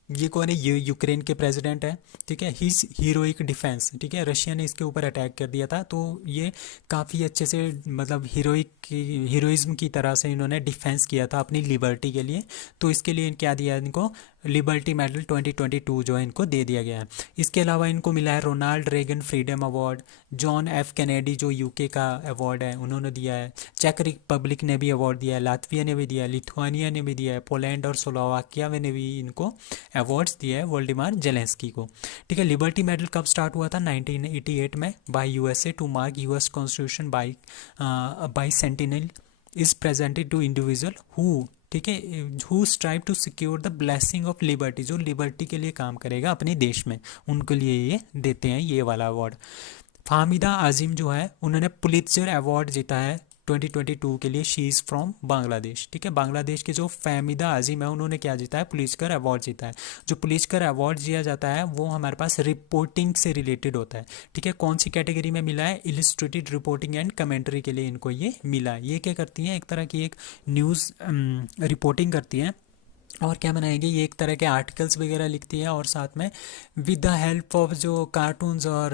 ये कौन है, ये यूक्रेन के प्रेसिडेंट है, ठीक है। हिज हीरोइक डिफेंस, ठीक है, रशिया ने इसके ऊपर अटैक कर दिया था, तो ये काफ़ी अच्छे से मतलब हीरोइज्म की तरह से इन्होंने डिफेंस किया था अपनी लिबर्टी के लिए, तो इसके लिए क्या दिया इनको, लिबर्टी मेडल 2022 जो है इनको दे दिया गया है। इसके अलावा इनको मिला है Ronald Reagan freedom award, John F Kennedy जो यूके का अवार्ड है उन्होंने दिया है, चेक रिपब्लिक ने भी अवार्ड दिया है, लातविया ने भी दिया है, लिथुआनिया ने भी दिया है, पोलैंड और स्लोवाकिया ने भी इनको अवार्ड्स दिया है वोल्डिमार जेलेंस्की को, ठीक है। लिबर्टी मेडल कब स्टार्ट हुआ था, 1988 में, by USA to mark US constitution by sentinel is presented to individual who, ठीक है, who strive to secure the blessing of liberty, जो लिबर्टी के लिए काम करेगा अपने देश में, उनके लिए ये देते हैं ये वाला अवार्ड। फाहमीदा आजिम जो है उन्होंने पुलित्जर अवार्ड जीता है 2022 के लिए, शी इज़ फ्रॉम बांग्लादेश, ठीक है। बांग्लादेश के जो फाहमीदा आजिम है उन्होंने क्या जीता है, पुलित्जर अवार्ड जीता है। जो पुलित्जर अवार्ड दिया जाता है वो हमारे पास रिपोर्टिंग से रिलेटेड होता है, ठीक है। कौन सी कैटेगरी में मिला है, इलिस्ट्रेटेड रिपोर्टिंग एंड कमेंट्री के लिए इनको ये मिला है। ये क्या करती हैं, एक तरह की एक न्यूज़ रिपोर्टिंग करती हैं, और क्या बनाएगी, ये एक तरह के आर्टिकल्स वगैरह लिखती है, और साथ में विद द हेल्प ऑफ जो कार्टून्स और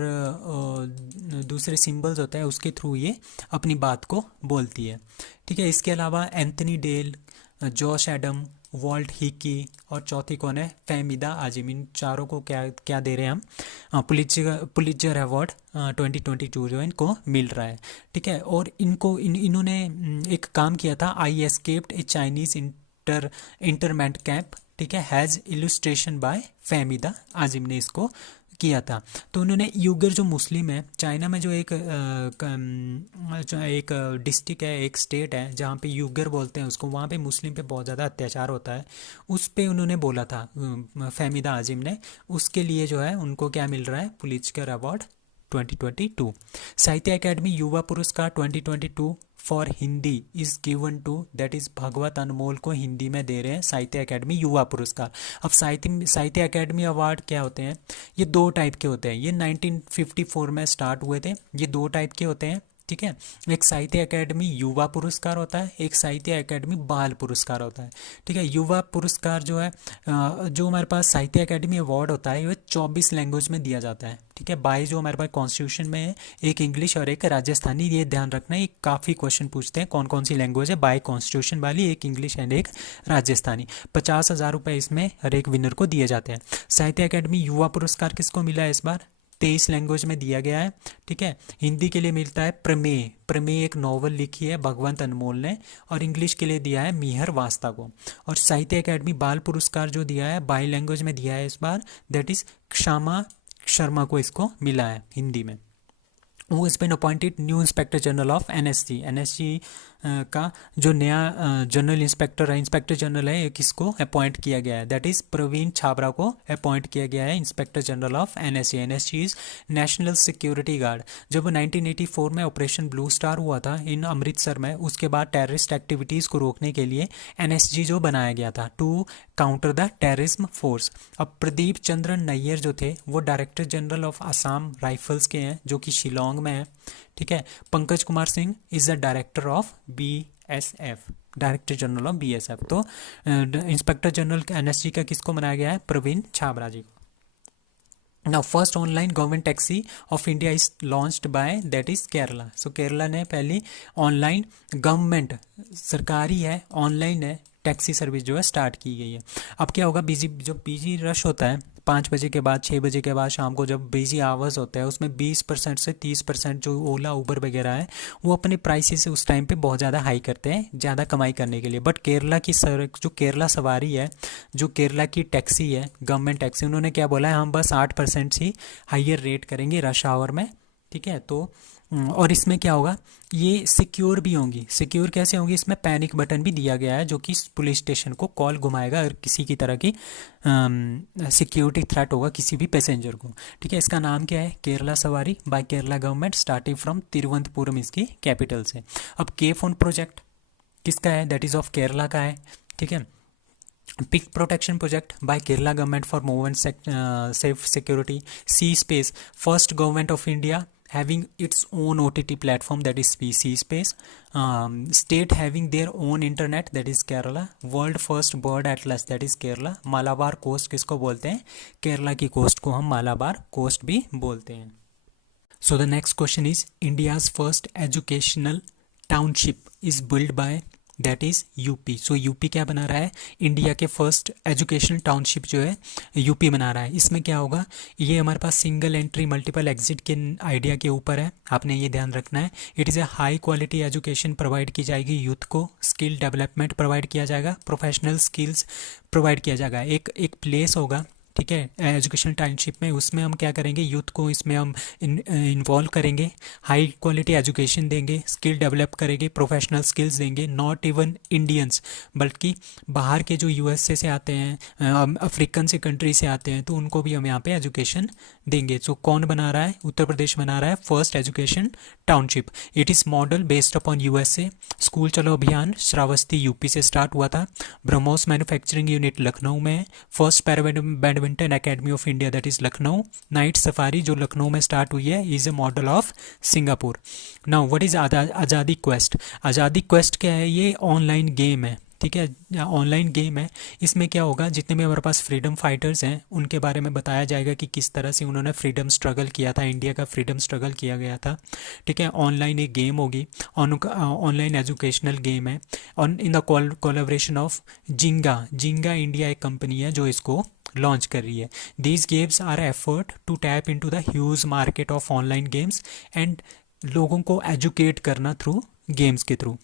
दूसरे सिंबल्स होते हैं उसके थ्रू ये अपनी बात को बोलती है, ठीक है। इसके अलावा Anthony Dale, Josh Adam, Walt Hickey, और चौथी कौन है, फहमीदा आजिम, इन चारों को क्या क्या दे रहे हैं हम, पुलित्जर अवार्ड 2022 जो इनको मिल रहा है, ठीक है। और इन्होंने एक काम किया था, आई एस्केप्ड ए चाइनीज़ इंटरमेंट कैंप, ठीक है, हैज़ इलस्ट्रेशन बाय फहमीदा आजिम ने इसको किया था। तो उन्होंने यूगर जो मुस्लिम है चाइना में, जो एक डिस्ट्रिक्ट है, एक स्टेट है जहाँ पे यूगर बोलते हैं उसको, वहाँ पे मुस्लिम पे बहुत ज़्यादा अत्याचार होता है, उस पे उन्होंने बोला था फहमीदा आजिम ने, उसके लिए जो है उनको क्या मिल रहा है, पुलित्जर अवार्ड 2022। साहित्य academy Yuva Puraskar 2022 for Hindi is given to, that is Bhagwat Anmol को हिंदी में दे रहे हैं साहित्य अकेडमी युवा पुरस्कार। अब साहित्य अकेडमी अवार्ड क्या होते हैं, ये दो टाइप के होते हैं, ये 1954 में स्टार्ट हुए थे, ये दो टाइप के होते हैं, ठीक है। एक साहित्य अकेडमी युवा पुरस्कार होता है, एक साहित्य अकेडमी बाल पुरस्कार होता है, ठीक है। युवा पुरस्कार जो है जो हमारे पास साहित्य अकेडमी अवार्ड होता है ये 24 लैंग्वेज में दिया जाता है, ठीक है। बाई जो हमारे पास कॉन्स्टिट्यूशन में है, एक इंग्लिश और एक राजस्थानी, ये ध्यान रखना है, काफ़ी क्वेश्चन पूछते हैं कौन कौन सी लैंग्वेज है, बाई कॉन्स्टिट्यूशन वाली एक इंग्लिश एंड एक राजस्थानी। 50,000 रुपये इसमें हर एक विनर को दिए जाते हैं। साहित्य अकेडमी युवा पुरस्कार किसको मिला है इस बार, 23 लैंग्वेज में दिया गया है, ठीक है। हिंदी के लिए मिलता है प्रमेय एक नॉवल लिखी है भगवंत अनमोल ने, और इंग्लिश के लिए दिया है मिहर वास्ता को। और साहित्य अकेडमी बाल पुरस्कार जो दिया है बाई लैंग्वेज में दिया है इस बार, दैट इज क्षमा शर्मा को इसको मिला है हिंदी में। वो is been appointed new inspector general of NSG का जो नया जनरल इंस्पेक्टर जनरल है किसको अपॉइंट किया गया है, दैट इज प्रवीण छाबरा को अपॉइंट किया गया है inspector general of NSG is national security guard. जब 1984 में ऑपरेशन ब्लू स्टार हुआ था इन अमृतसर में, उसके बाद टेररिस्ट एक्टिविटीज़ को रोकने के लिए एनएसजी जो बनाया गया था to counter the terrorism force. अब प्रदीप चंद्रन नैयर जो थे वो director general of Assam rifles के हैं जो कि शिलोंग में है, ठीक है। Pankaj Kumar Singh is the director of BSF, director general of BSF. तो इंस्पेक्टर जनरल एनएसजी का किसको बनाया गया है, प्रवीण छाबरा जी को। Now first online government taxi of India is launched by that is Kerala. So Kerala ने पहली ऑनलाइन गवर्नमेंट सरकारी है ऑनलाइन है टैक्सी सर्विस जो है स्टार्ट की गई है। अब क्या होगा, बिजी रश होता है 5 बजे के बाद 6 बजे के बाद शाम को, जब बिजी आवर्स होते हैं उसमें 20% से 30% जो ओला उबर वगैरह है वो अपने प्राइसेस उस टाइम पे बहुत ज़्यादा हाई करते हैं ज़्यादा कमाई करने के लिए। बट केरला की जो केरला सवारी है, जो केरला की टैक्सी है गवर्नमेंट टैक्सी, उन्होंने क्या बोला है, हम बस 8% ही हाइयर रेट करेंगे रश आवर में, ठीक है। तो और इसमें क्या होगा, ये सिक्योर भी होंगी। सिक्योर कैसे होंगी, इसमें पैनिक बटन भी दिया गया है जो कि पुलिस स्टेशन को कॉल घुमाएगा अगर किसी की तरह की सिक्योरिटी थ्रेट होगा किसी भी पैसेंजर को, ठीक है। इसका नाम क्या है, Kerala Savari by Kerala government, starting from Thiruvananthapuram इसकी कैपिटल से। अब के फोन प्रोजेक्ट किसका है, दैट इज़ ऑफ केरला का है, ठीक है। Pick protection project by Kerala government for movement safe security. Sea space first government of India having its own OTT platform, that is PC Space. State having their own internet, that is Kerala. World first bird atlas, that is Kerala. Malabar coast किसको बोलते हैं? केरला की coast को हम Malabar coast भी बोलते हैं. So the next question is, India's first educational township is built by, that is UP. So UP क्या बना रहा है? इंडिया के फर्स्ट एजुकेशनल टाउनशिप जो है यूपी बना रहा है. इसमें क्या होगा? ये हमारे पास सिंगल एंट्री मल्टीपल एग्जिट के आइडिया के ऊपर है, आपने ये ध्यान रखना है. It is A high quality education provide की जाएगी यूथ को, स्किल डेवलपमेंट प्रोवाइड किया जाएगा, प्रोफेशनल स्किल्स प्रोवाइड किया जाएगा. एक प्लेस होगा, ठीक है, एजुकेशनल टाउनशिप में. उसमें हम क्या करेंगे? यूथ को इसमें हम इन्वॉल्व करेंगे, हाई क्वालिटी एजुकेशन देंगे, स्किल डेवलप करेंगे, प्रोफेशनल स्किल्स देंगे. नॉट इवन इंडियंस, बल्कि बाहर के जो यूएसए से आते हैं, अफ्रीकन से कंट्री से आते हैं, तो उनको भी हम यहाँ पे एजुकेशन देंगे. सो कौन बना रहा है? उत्तर प्रदेश बना रहा है first education township. It is model based upon USA. School चलो अभियान श्रावस्ती यूपी से स्टार्ट हुआ था. ब्रह्मोस मैन्युफैक्चरिंग यूनिट लखनऊ में है. First badminton academy of India, that is Lucknow. Night safari जो लखनऊ में स्टार्ट हुई है, is a model of Singapore. Now what is आज़ादी क्वेस्ट? आज़ादी क्वेस्ट क्या है? ये ऑनलाइन गेम है, ठीक है, ऑनलाइन गेम है. इसमें क्या होगा? जितने भी हमारे पास फ्रीडम फाइटर्स हैं उनके बारे में बताया जाएगा कि किस तरह से उन्होंने फ्रीडम स्ट्रगल किया था, इंडिया का फ्रीडम स्ट्रगल किया गया था, ठीक है. ऑनलाइन एक गेम होगी, ऑनलाइन एजुकेशनल गेम है, on in the collaboration of Zynga India एक कंपनी है जो इसको लॉन्च कर रही है. These games are effort to tap into the huge market of online games and लोगों को एजुकेट करना थ्रू गेम्स के थ्रू,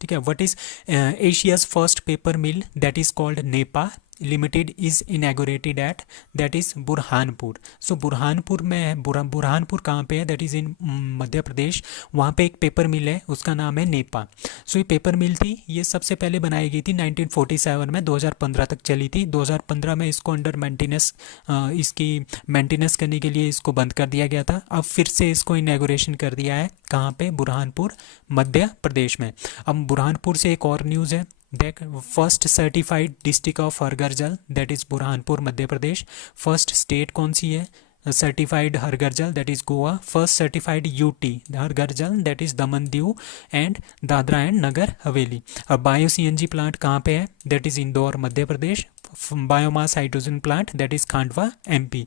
ठीक है. What is Asia's first paper mill, that is called Nepa limited, is inaugurated at, that is Burhanpur. So Burhanpur में है. बुरहानपुर कहाँ पे है? That is in Madhya Pradesh. वहाँ पे एक पेपर मिल है, उसका नाम है नेपा. सो ये पेपर मिल थी, ये सबसे पहले बनाई गई थी 1947 में, 2015 तक चली थी. 2015 में इसको अंडर मेंटेनेंस, इसकी मेंटेनेंस करने के लिए इसको बंद कर दिया गया था. अब फिर से इसको इनैगोरेशन कर दिया है. कहाँ पे? बुरहानपुर मध्य प्रदेश में. अब बुरहानपुर से एक और न्यूज़ है. देख, फर्स्ट सर्टिफाइड डिस्ट्रिक्ट ऑफ हरघर Jal, that is Burhanpur Madhya Pradesh. First state कौन सी है सर्टिफाइड हरघर Jal? That is Goa. First certified UT हरघर Jal, that is Daman Diu and Dadra and Nagar Haveli. अब बायो सीएनजी प्लांट कहाँ पे है? That is Indore Madhya Pradesh. Biomass hydrogen plant, that is Khandwa MP.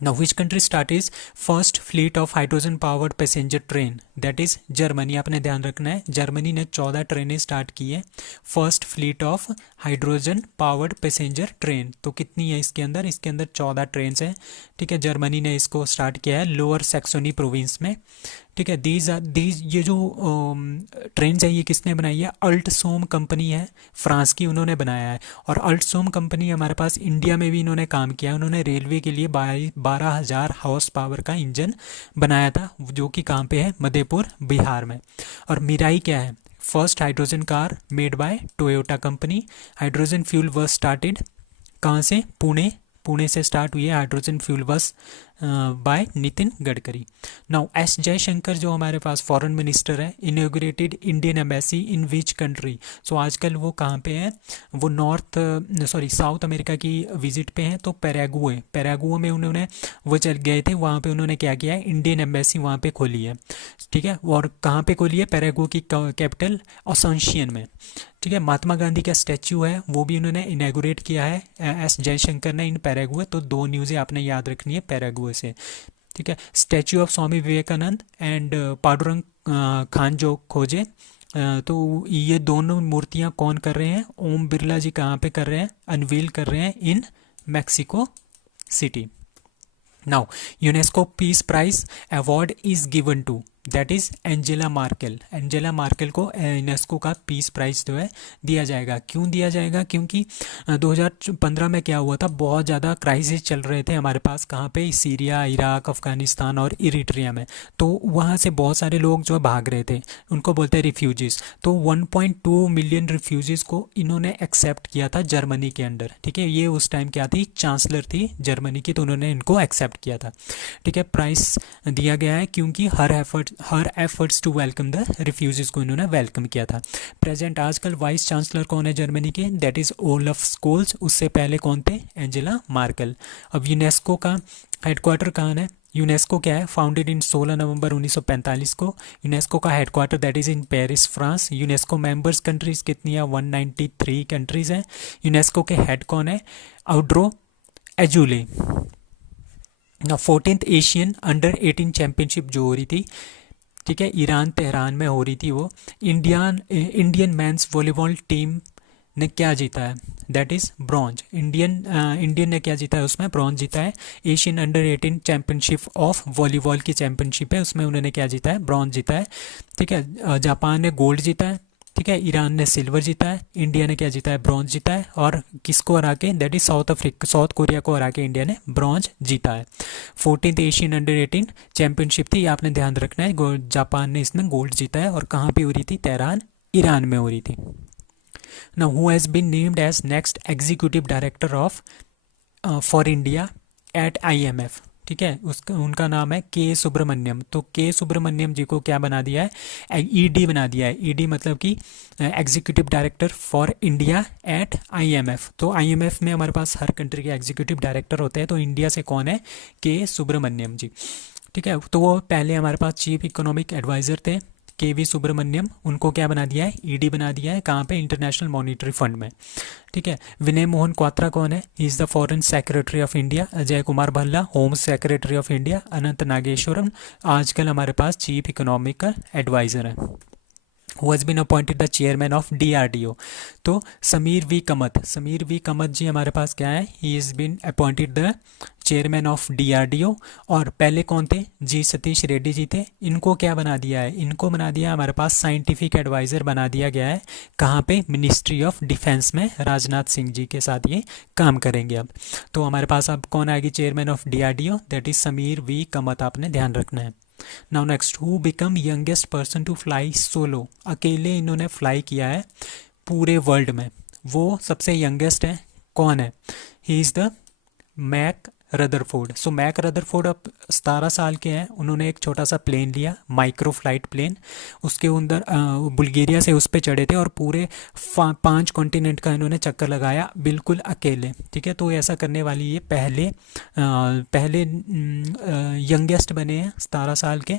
Now which country started first fleet of hydrogen powered passenger train? That is Germany. आपने ध्यान रखना है, Germany ने 14 ट्रेनें स्टार्ट की है. First fleet of hydrogen powered passenger train. तो कितनी है इसके अंदर? इसके अंदर 14 ट्रेन हैं, ठीक है. जर्मनी ने इसको स्टार्ट किया है लोअर सैक्सोनी प्रोविंस में, ठीक है. दीज ये जो ट्रेन है ये किसने बनाई है? अल्टसोम कंपनी है, फ्रांस की, उन्होंने बनाया है. और अल्टसोम कंपनी हमारे पास इंडिया में भी इन्होंने काम किया. उन्होंने रेलवे के लिए 12,000 हॉर्स पावर का इंजन बनाया था, जो कि कहाँ पे है? मधेपुर बिहार में. और मिराई क्या है? First hydrogen car made by Toyota company. Hydrogen fuel bus started कहाँ से? पुणे से स्टार्ट हुई है hydrogen fuel bus by Nitin Gadkari. Now S Jaishankar जो हमारे पास फॉरेन मिनिस्टर है, inaugurated Indian embassy in which country? So आजकल वो कहाँ पे हैं? वो साउथ अमेरिका की विजिट पे हैं. तो पैरागुए में उन्होंने वो चल गए थे. वहाँ पे उन्होंने क्या किया है? इंडियन एम्बेसी वहाँ पे खोली है, ठीक है. और कहाँ पे खोली है? पैरागुए की कैपिटल असोंशियन में, ठीक है. महात्मा गांधी का स्टैच्यू है, वो भी उन्होंने इनैगोरेट किया है एस जयशंकर ने इन पैरागुए. तो 2 न्यूज़ें आपने याद रखनी है पैरागुए से, ठीक है. Statue of Swami Vivekananda and Pandurang Khan जो खोजे, तो ये दोनों मूर्तियां कौन कर रहे हैं? ओम बिरला जी कहाँ पे कर रहे हैं? अनवील कर रहे हैं in Mexico city. Now UNESCO peace prize award is given to, that is Angela Merkel. Angela Merkel को यूनेस्को का पीस प्राइज़ जो है दिया जाएगा. क्यों दिया जाएगा? क्योंकि 2015 में क्या हुआ था? बहुत ज़्यादा क्राइसिस चल रहे थे हमारे पास. कहाँ पे? सीरिया, इराक, अफगानिस्तान और इरिट्रिया में. तो वहाँ से बहुत सारे लोग जो भाग रहे थे, उनको बोलते हैं रिफ्यूजीज़. तो 1.2 मिलियन रिफ्यूजीज़ को इन्होंने एक्सेप्ट किया था जर्मनी के अंडर, ठीक है. ये उस टाइम क्या थी? चांसलर थी जर्मनी की, तो उन्होंने इनको एक्सेप्ट किया था, ठीक है. प्राइस दिया गया है क्योंकि her efforts to welcome the refugees को इन्होंने वेलकम किया था. प्रेजेंट आजकल वाइस चांसलर कौन है जर्मनी के? That is Olaf Scholz. उससे पहले कौन थे? Angela Merkel. अब यूनेस्को का हेडक्वार्टर कहाँ है? यूनेस्को क्या है, फाउंडेड इन 16 नवंबर 1945 को। यूनेस्को का headquarter that is in Paris France. UNESCO members countries कितनी है, 193 कंट्रीज़ हैं। यूनेस्को के हेड कौन है, आउड्रो एजुले। ना 14th एशियन अंडर 18 चैम्पियनशिप जो हो रही थी, ठीक है, ईरान तेहरान में हो रही थी वो। इंडियन मेंस वॉलीबॉल टीम ने क्या जीता है, दैट इज़ ब्रॉन्ज। इंडियन ने क्या जीता है, उसमें ब्रॉन्ज जीता है। Asian under 18 championship of volleyball की चैम्पियनशिप है, उसमें उन्होंने क्या जीता है, ब्रॉन्ज जीता है, ठीक है। जापान ने गोल्ड जीता है, ठीक है। ईरान ने सिल्वर जीता है। इंडिया ने क्या जीता है, ब्रॉन्ज जीता है। और किसको हरा के, दैट इज साउथ कोरिया को हरा के इंडिया ने ब्रॉन्ज जीता है। 14th एशियन अंडर 18 चैंपियनशिप थी, ये आपने ध्यान रखना है। जापान ने इसमें गोल्ड जीता है। और कहाँ पे हो रही थी, तेहरान ईरान में हो रही थी। Now who has been named as next executive director of for India at IMF, ठीक है, उसका उनका नाम है के सुब्रमण्यम। तो के सुब्रमण्यम जी को क्या बना दिया है, ED बना दिया है। ED मतलब कि executive director for India at IMF। तो IMF में हमारे पास हर कंट्री के एग्जीक्यूटिव डायरेक्टर होते हैं, तो इंडिया से कौन है, के सुब्रमण्यम जी, ठीक है। तो वो पहले हमारे पास चीफ इकोनॉमिक एडवाइज़र थे, KV सुब्रमण्यम। उनको क्या बना दिया है, ED बना दिया है। कहाँ पे, इंटरनेशनल मॉनिटरी फंड में, ठीक है। विनय मोहन क्वात्रा कौन है, he is the foreign secretary of India. Ajay Kumar Bhalla home secretary of India. Anant Nageswaran आजकल हमारे पास चीफ इकोनॉमिकल एडवाइज़र हैं। Who has been appointed the chairman of DRDO। तो समीर वी कमत जी हमारे पास क्या है, he is been appointed the chairman of DRDO। और पहले कौन थे, जी सतीश रेड्डी जी थे। इनको क्या बना दिया है, इनको बना दिया हमारे पास साइंटिफिक एडवाइज़र बना दिया गया है। कहाँ पे, मिनिस्ट्री ऑफ डिफेंस में राजनाथ सिंह जी के साथ ये काम करेंगे अब। तो हमारे पास अब कौन आएगी, chairman of DRDO, that is Sameer V Kamat, आपने ध्यान रखना है। Now next, who become youngest person to fly solo. अकेले इन्होंने फ्लाई किया है पूरे वर्ल्ड में, वो सबसे यंगेस्ट है, कौन है, he is the Mack Rutherford. So Mack Rutherford अब 17 साल के हैं। उन्होंने एक छोटा सा प्लेन लिया, माइक्रो फ्लाइट प्लेन, उसके अंदर बुल्गारिया से उस पर चढ़े थे और पूरे 5 कॉन्टिनेंट का इन्होंने चक्कर लगाया बिल्कुल अकेले, ठीक है। तो ऐसा करने वाली ये पहले यंगेस्ट बने हैं 17 साल के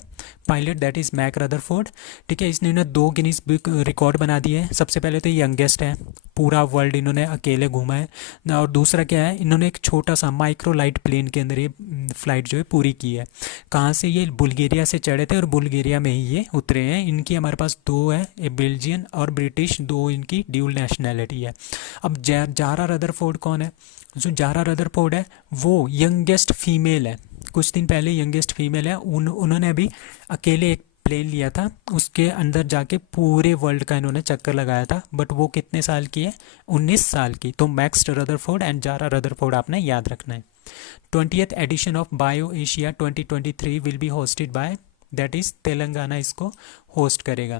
pilot, that is Mack Rutherford, ठीक है। इसने 2 गिनीज बुक रिकॉर्ड बना दिए हैं। सबसे पहले तो यंगेस्ट है, पूरा वर्ल्ड इन्होंने अकेले घूमा है। और दूसरा क्या है, इन्होंने एक छोटा सा माइक्रो लाइट प्लेन के अंदर ये फ्लाइट जो है पूरी की है। कहाँ से, ये बुल्गारिया से चढ़े थे और बुल्गारिया में ही ये उतरे हैं। इनकी हमारे पास 2 है, ए बेल्जियन और ब्रिटिश, 2 इनकी ड्यूल नेशनैलिटी है। अब जारा रदरफोर्ड कौन है, जो जारा रदरफोर्ड है वो यंगेस्ट फीमेल है, कुछ दिन पहले यंगेस्ट फीमेल है। उन्होंने अभी अकेले एक प्लेन लिया था, उसके अंदर जाके पूरे वर्ल्ड का इन्होंने चक्कर लगाया था। बट वो कितने साल की है, 19 साल की। तो Max Rutherford and Zara Rutherford आपने याद रखना है। 20th edition of bio Asia 2023 will be hosted by, that is Telangana इसको होस्ट करेगा,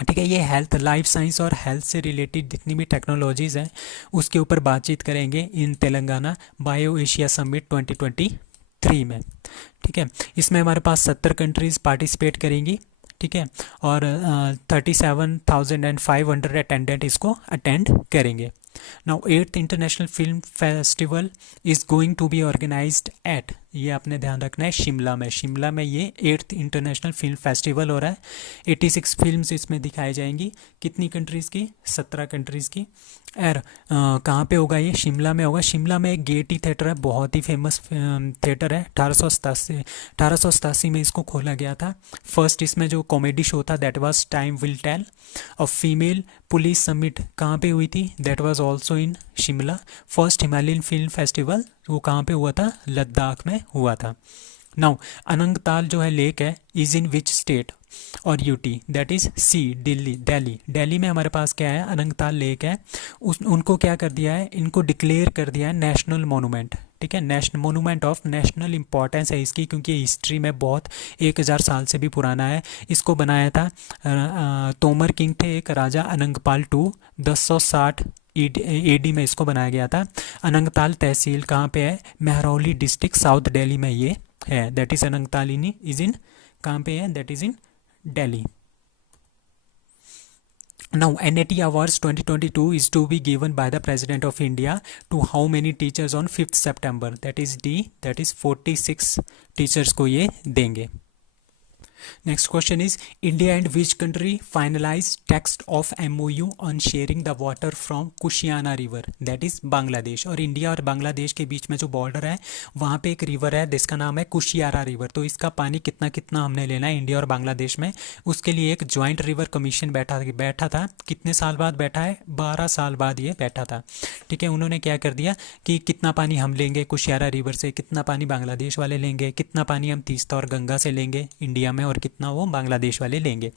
ठीक है। ये हेल्थ, लाइफ साइंस और हेल्थ से रिलेटेड जितनी भी टेक्नोलॉजीज़ हैं उसके ऊपर बातचीत करेंगे in Telangana bio Asia summit 2023 में, ठीक है। इसमें हमारे पास 70 कंट्रीज़ पार्टिसिपेट करेंगी, ठीक है। और 37,500 अटेंडेंट इसको अटेंड करेंगे। Now 8th international film festival is going to be organised at, ये आपने ध्यान रखना है, शिमला में ये 8th इंटरनेशनल फिल्म फेस्टिवल हो रहा है। 86 फिल्म्स इसमें दिखाई जाएंगी, कितनी कंट्रीज़ की, 17 कंट्रीज़ की। और कहाँ पे होगा ये, शिमला में होगा। शिमला में एक गेयटी थिएटर है, बहुत ही फेमस थिएटर है। 1887 में इसको खोला गया था। फर्स्ट इसमें जो कॉमेडी शो था that was time will tell. और फीमेल पुलिस समिट कहाँ पे हुई थी, that was also in Shimla. First Himalayan film festival वो कहाँ पे हुआ था, लद्दाख में हुआ था। नाउ अनंगताल जो है लेक है, इज़ इन विच स्टेट और UT, that is C, Delhi में हमारे पास क्या है, अनंगताल लेक है। उनको क्या कर दिया है, इनको डिक्लेयर कर दिया है नेशनल मोनूमेंट, ठीक है। National monument of national importance है इसकी, क्योंकि हिस्ट्री में बहुत 1000 साल से भी पुराना है। इसको बनाया था तोमर किंग थे एक राजा, अनंगपाल 2, 1060 AD में इसको बनाया गया था। अनंगताल तहसील कहाँ पे है, महरौली डिस्ट्रिक्ट, साउथ दिल्ली में ये है, that is Anangtal is in, कहाँ पे है, that is in Delhi. Now, NAT Awards 2022 is to be given by the President of India to how many teachers on 5th September? That is D, that is 46 teachers को ये देंगे. Next question is India and which country finalized text of MOU on sharing the water from कुशियाना river? That is Bangladesh. और India और बांग्लादेश के बीच में जो border है वहाँ पे एक रिवर है जिसका नाम है कुशियारा रिवर. तो इसका पानी कितना कितना हमने लेना है इंडिया और बांग्लादेश में, उसके लिए एक ज्वाइंट रिवर कमीशन बैठा था. कितने साल बाद बैठा है? 12 साल बाद ये बैठा था. ठीक है, उन्होंने क्या कर दिया कि कितना पानी हम लेंगे कुशियारा रिवर से, कितना पानी बांग्लादेश वाले लेंगे, कितना पानी हम तीस्ता और गंगा से लेंगे इंडिया में और कितना वो बांग्लादेश वाले लेंगे.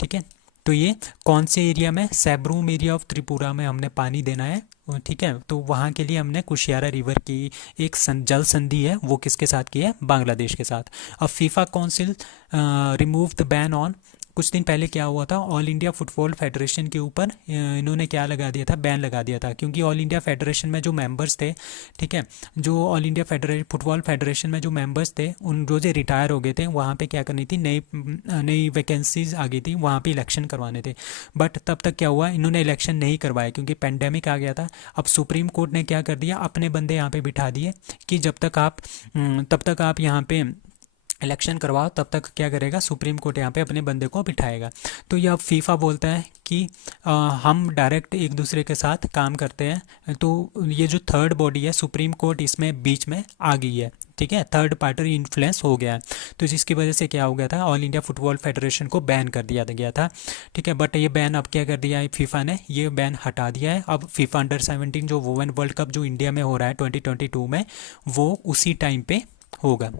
ठीक है, तो ये कौन से एरिया में? सैब्रूम एरिया ऑफ त्रिपुरा में हमने पानी देना है. ठीक है, तो वहाँ के लिए हमने कुशियारा रिवर की एक जल संधि है वो किसके साथ की है? बांग्लादेश के साथ. अब FIFA council remove the ban on, कुछ दिन पहले क्या हुआ था, ऑल इंडिया फुटबॉल फेडरेशन के ऊपर इन्होंने क्या लगा दिया था? बैन लगा दिया था. क्योंकि ऑल इंडिया फेडरेशन में जो मेंबर्स थे, ठीक है, जो ऑल इंडिया फुटबॉल फेडरेशन में जो मेंबर्स थे उन जो रिटायर हो गए थे, वहाँ पे क्या करनी थी, नई वैकेंसीज आ गई थी, वहाँ पे इलेक्शन करवाने थे. बट तब तक क्या हुआ, इन्होंने इलेक्शन नहीं करवाए क्योंकि पेंडेमिक आ गया था. अब सुप्रीम कोर्ट ने क्या कर दिया, अपने बंदे यहाँ पे बिठा दिए कि तब तक आप यहाँ पे इलेक्शन करवाओ, तब तक क्या करेगा सुप्रीम कोर्ट यहाँ पे अपने बंदे को बिठाएगा. तो ये अब फीफा बोलता है कि हम डायरेक्ट एक दूसरे के साथ काम करते हैं. तो ये जो थर्ड बॉडी है सुप्रीम कोर्ट इसमें बीच में आ गई है. ठीक है, थर्ड पार्टी इन्फ्लुएंस हो गया है. तो जिसकी वजह से क्या हो गया था, ऑल इंडिया फुटबॉल फेडरेशन को बैन कर दिया गया था. ठीक है, बट ये बैन अब क्या कर दिया है फीफा ने, ये बैन हटा दिया है. अब फीफा अंडर 17 जो वुमेन वर्ल्ड कप जो इंडिया में हो रहा है 2022 में, वो उसी टाइम पे होगा.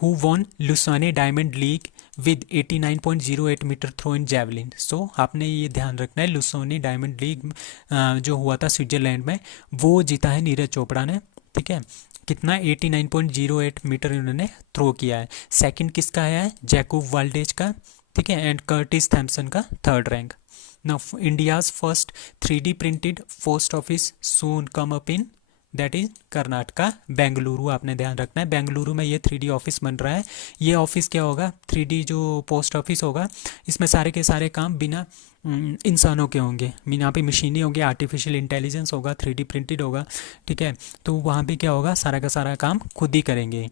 Who won Lausanne Diamond League with 89.08 metre throw in javelin? So आपने ये ध्यान रखना है, लुसाने डायमंड लीग जो हुआ था स्विट्जरलैंड में, वो जीता है नीरज चोपड़ा ने. ठीक है, कितना? 89.08 मीटर इन्होंने थ्रो किया है. सेकंड किसका है? जैकूब वाल्डेज का. ठीक है, एंड कर्टिस थैम्पसन का third rank. Now India's first 3D printed post office soon come up in, that is Karnataka Bengaluru. आपने ध्यान रखना है, बेंगलुरु में ये 3D ऑफिस बन रहा है. ये ऑफिस क्या होगा? 3D जो पोस्ट ऑफिस होगा, इसमें सारे के सारे काम बिना इंसानों के होंगे, यहाँ पे मशीनें होंगी, आर्टिफिशियल इंटेलिजेंस होगा, 3D प्रिंटेड होगा. ठीक है, तो वहाँ पे क्या होगा, सारा का सारा काम खुद ही करेंगे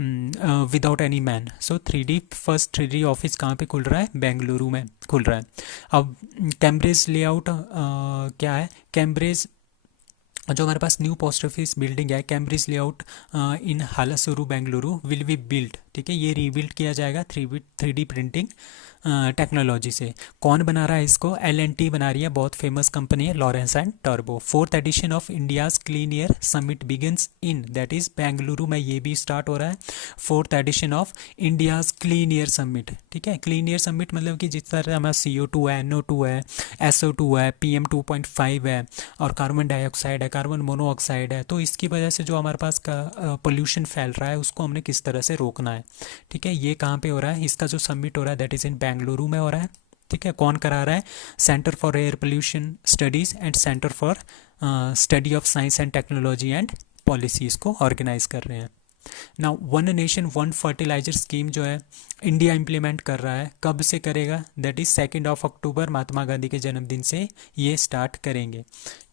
without any man. So first 3D office कहाँ पे खुल रहा है? बेंगलुरु में खुल रहा है. अब कैम्ब्रिज लेआउट क्या है? कैम्ब्रिज जो हमारे पास न्यू पोस्ट ऑफिस बिल्डिंग है Cambridge layout in Halasuru Bengaluru will be build. ठीक है, ये रीबिल्ड किया जाएगा 3D प्रिंटिंग टेक्नोलॉजी से. कौन बना रहा है इसको? L&T बना रही है, बहुत फेमस कंपनी है, Lawrence and Turbo. 4th edition of India's clean air summit begins in, that is Bengaluru में ये भी स्टार्ट हो रहा है. 4th edition of India's clean air summit. ठीक है, क्लीन एयर समिट मतलब कि जिस तरह हमारा CO2 है, NO2 है, SO2 है, PM2.5 है और कार्बन डाइऑक्साइड है, कार्बन मोनोऑक्साइड है. तो इसकी वजह से जो हमारे पास का पोल्यूशन फैल रहा है उसको हमने किस तरह से रोकना है. ठीक है, ये कहाँ पे हो रहा है? इसका जो समिट हो रहा है दैट इज इन बेंगलुरु में हो रहा है. ठीक है, कौन करा रहा है? Centre for air pollution studies and centre for study of science and technology and policies को ऑर्गेनाइज कर रहे हैं. Now one nation one fertiliser scheme जो है इंडिया इम्प्लीमेंट कर रहा है, कब से करेगा? दैट इज 2 अक्टूबर, महात्मा गांधी के जन्मदिन से ये स्टार्ट करेंगे.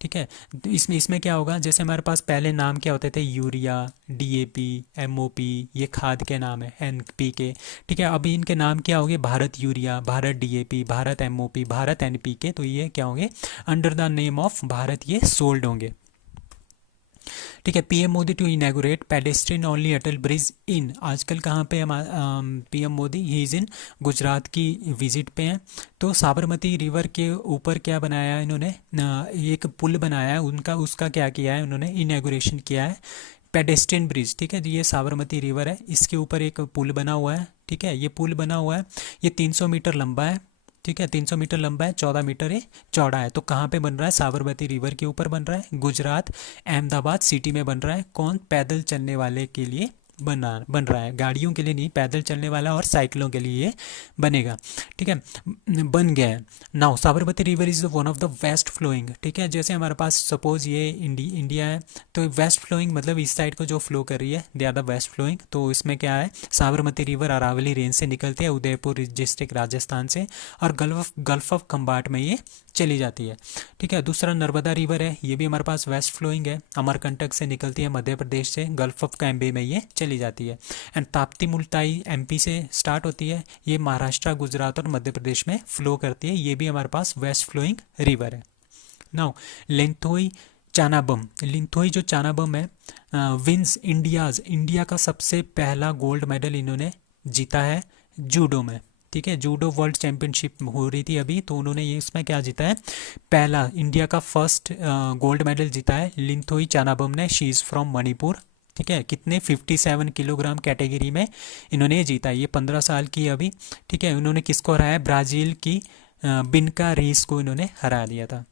ठीक है, इसमें क्या होगा, जैसे हमारे पास पहले नाम क्या होते थे? यूरिया, DAP, MOP, ये खाद के नाम है, NPK. ठीक है, अभी इनके नाम क्या होंगे? Bharat urea, Bharat DAP, Bharat MOP, Bharat NPK. तो ये क्या होंगे? Under the name of Bharat ये सोल्ड होंगे. ठीक है, PM Modi to inaugurate pedestrian only Atal bridge in, आजकल कहाँ पे हम PM मोदी ही इज़ इन गुजरात की विजिट पे हैं. तो साबरमती रिवर के ऊपर क्या बनाया है इन्होंने? एक पुल बनाया है उनका, उसका क्या किया है उन्होंने? इनैगोरेशन किया है, पेडेस्ट्रियन ब्रिज. ठीक है, ये साबरमती रिवर है, इसके ऊपर एक पुल बना हुआ है. ठीक है, ये पुल बना हुआ है, ये 300 मीटर लंबा है. ठीक है, 300 मीटर लंबा है, 14 मीटर ये चौड़ा है. तो कहाँ पे बन रहा है? साबरमती रिवर के ऊपर बन रहा है, गुजरात अहमदाबाद सिटी में बन रहा है. कौन? पैदल चलने वाले के लिए बन रहा है, गाड़ियों के लिए नहीं, पैदल चलने वाला और साइकिलों के लिए ये बनेगा, ठीक है, बन गया है। Now Sabarmati river is one of the west flowing, ठीक है, जैसे हमारे पास सपोज ये इंडिया है, तो वेस्ट फ्लोइंग मतलब इस साइड को जो फ्लो कर रही है they are the west flowing. तो इसमें क्या है, साबरमती रिवर अरावली रेंज से निकलती है, उदयपुर डिस्ट्रिक्ट राजस्थान से, और गल्फ ऑफ खंबाट में ये चली जाती है, ठीक है। दूसरा नर्मदा रिवर है, ये भी हमारे पास वेस्ट फ्लोइंग है, अमरकंटक से निकलती है मध्य प्रदेश से, गल्फ ऑफ कैम्बे में ये चली जाती है। एंड ताप्ती मुल्ताई एमपी से स्टार्ट होती है, ये महाराष्ट्र, गुजरात और मध्य प्रदेश में फ्लो करती है, ये भी हमारे पास वेस्ट फ्लोइंग रिवर है। नाउ लिंथोई चानाबम, लिंथोई जो चानाबम है विंस इंडिया का सबसे पहला गोल्ड मेडल इन्होंने जीता है जूडो में, ठीक है। जूडो वर्ल्ड चैंपियनशिप हो रही थी अभी, तो उन्होंने ये इसमें क्या जीता है, पहला इंडिया का फर्स्ट गोल्ड मेडल जीता है लिंथोई चानाबम ने, शी इज़ फ्रॉम मणिपुर, ठीक है। कितने 57 किलोग्राम कैटेगरी में इन्होंने जीता है, ये 15 साल की अभी, ठीक है। उन्होंने किसको हराया, ब्राज़ील की बिनका रीस को इन्होंने हरा दिया था,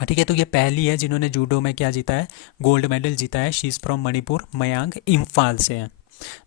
ठीक है। तो ये पहली है जिन्होंने जूडो में क्या जीता है, गोल्ड मेडल जीता है, she is from Manipur, मयांग Imphal से है।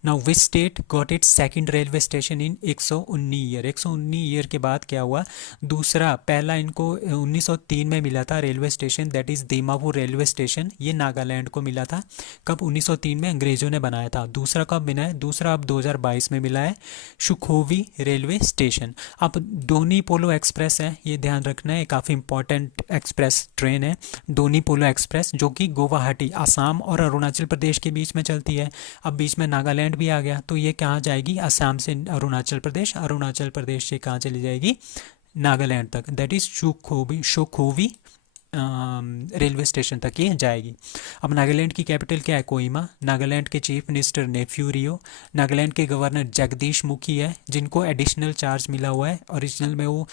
Now which state got its second railway station in 119 year, 119 year के बाद क्या हुआ, दूसरा, पहला इनको 1903 में मिला था railway station, that is Dimapur railway station, ये नागालैंड को मिला था, कब, 1903 में अंग्रेज़ों ने बनाया था। दूसरा कब मिला है, दूसरा अब 2022 में मिला है सुखोवी रेलवे स्टेशन। अब डोनी पोलो एक्सप्रेस है, ये ध्यान रखना है, काफ़ी इंपॉर्टेंट एक्सप्रेस ट्रेन है डोनी पोलो एक्सप्रेस, जो कि गुवाहाटी असम और अरुणाचल प्रदेश के बीच में चलती है। अब बीच में नागालैंड भी आ गया, तो ये कहाँ जाएगी, असम से अरुणाचल प्रदेश, अरुणाचल प्रदेश से कहाँ चली जाएगी, नागालैंड तक, दैट इज़ सुखोवी रेलवे स्टेशन तक ये जाएगी। अब नागालैंड की कैपिटल क्या है, कोहिमा, नागालैंड के चीफ मिनिस्टर नेफ्यू रियो, नागालैंड के गवर्नर जगदीश मुखी है, जिनको एडिशनल चार्ज मिला हुआ है, ओरिजिनल में वो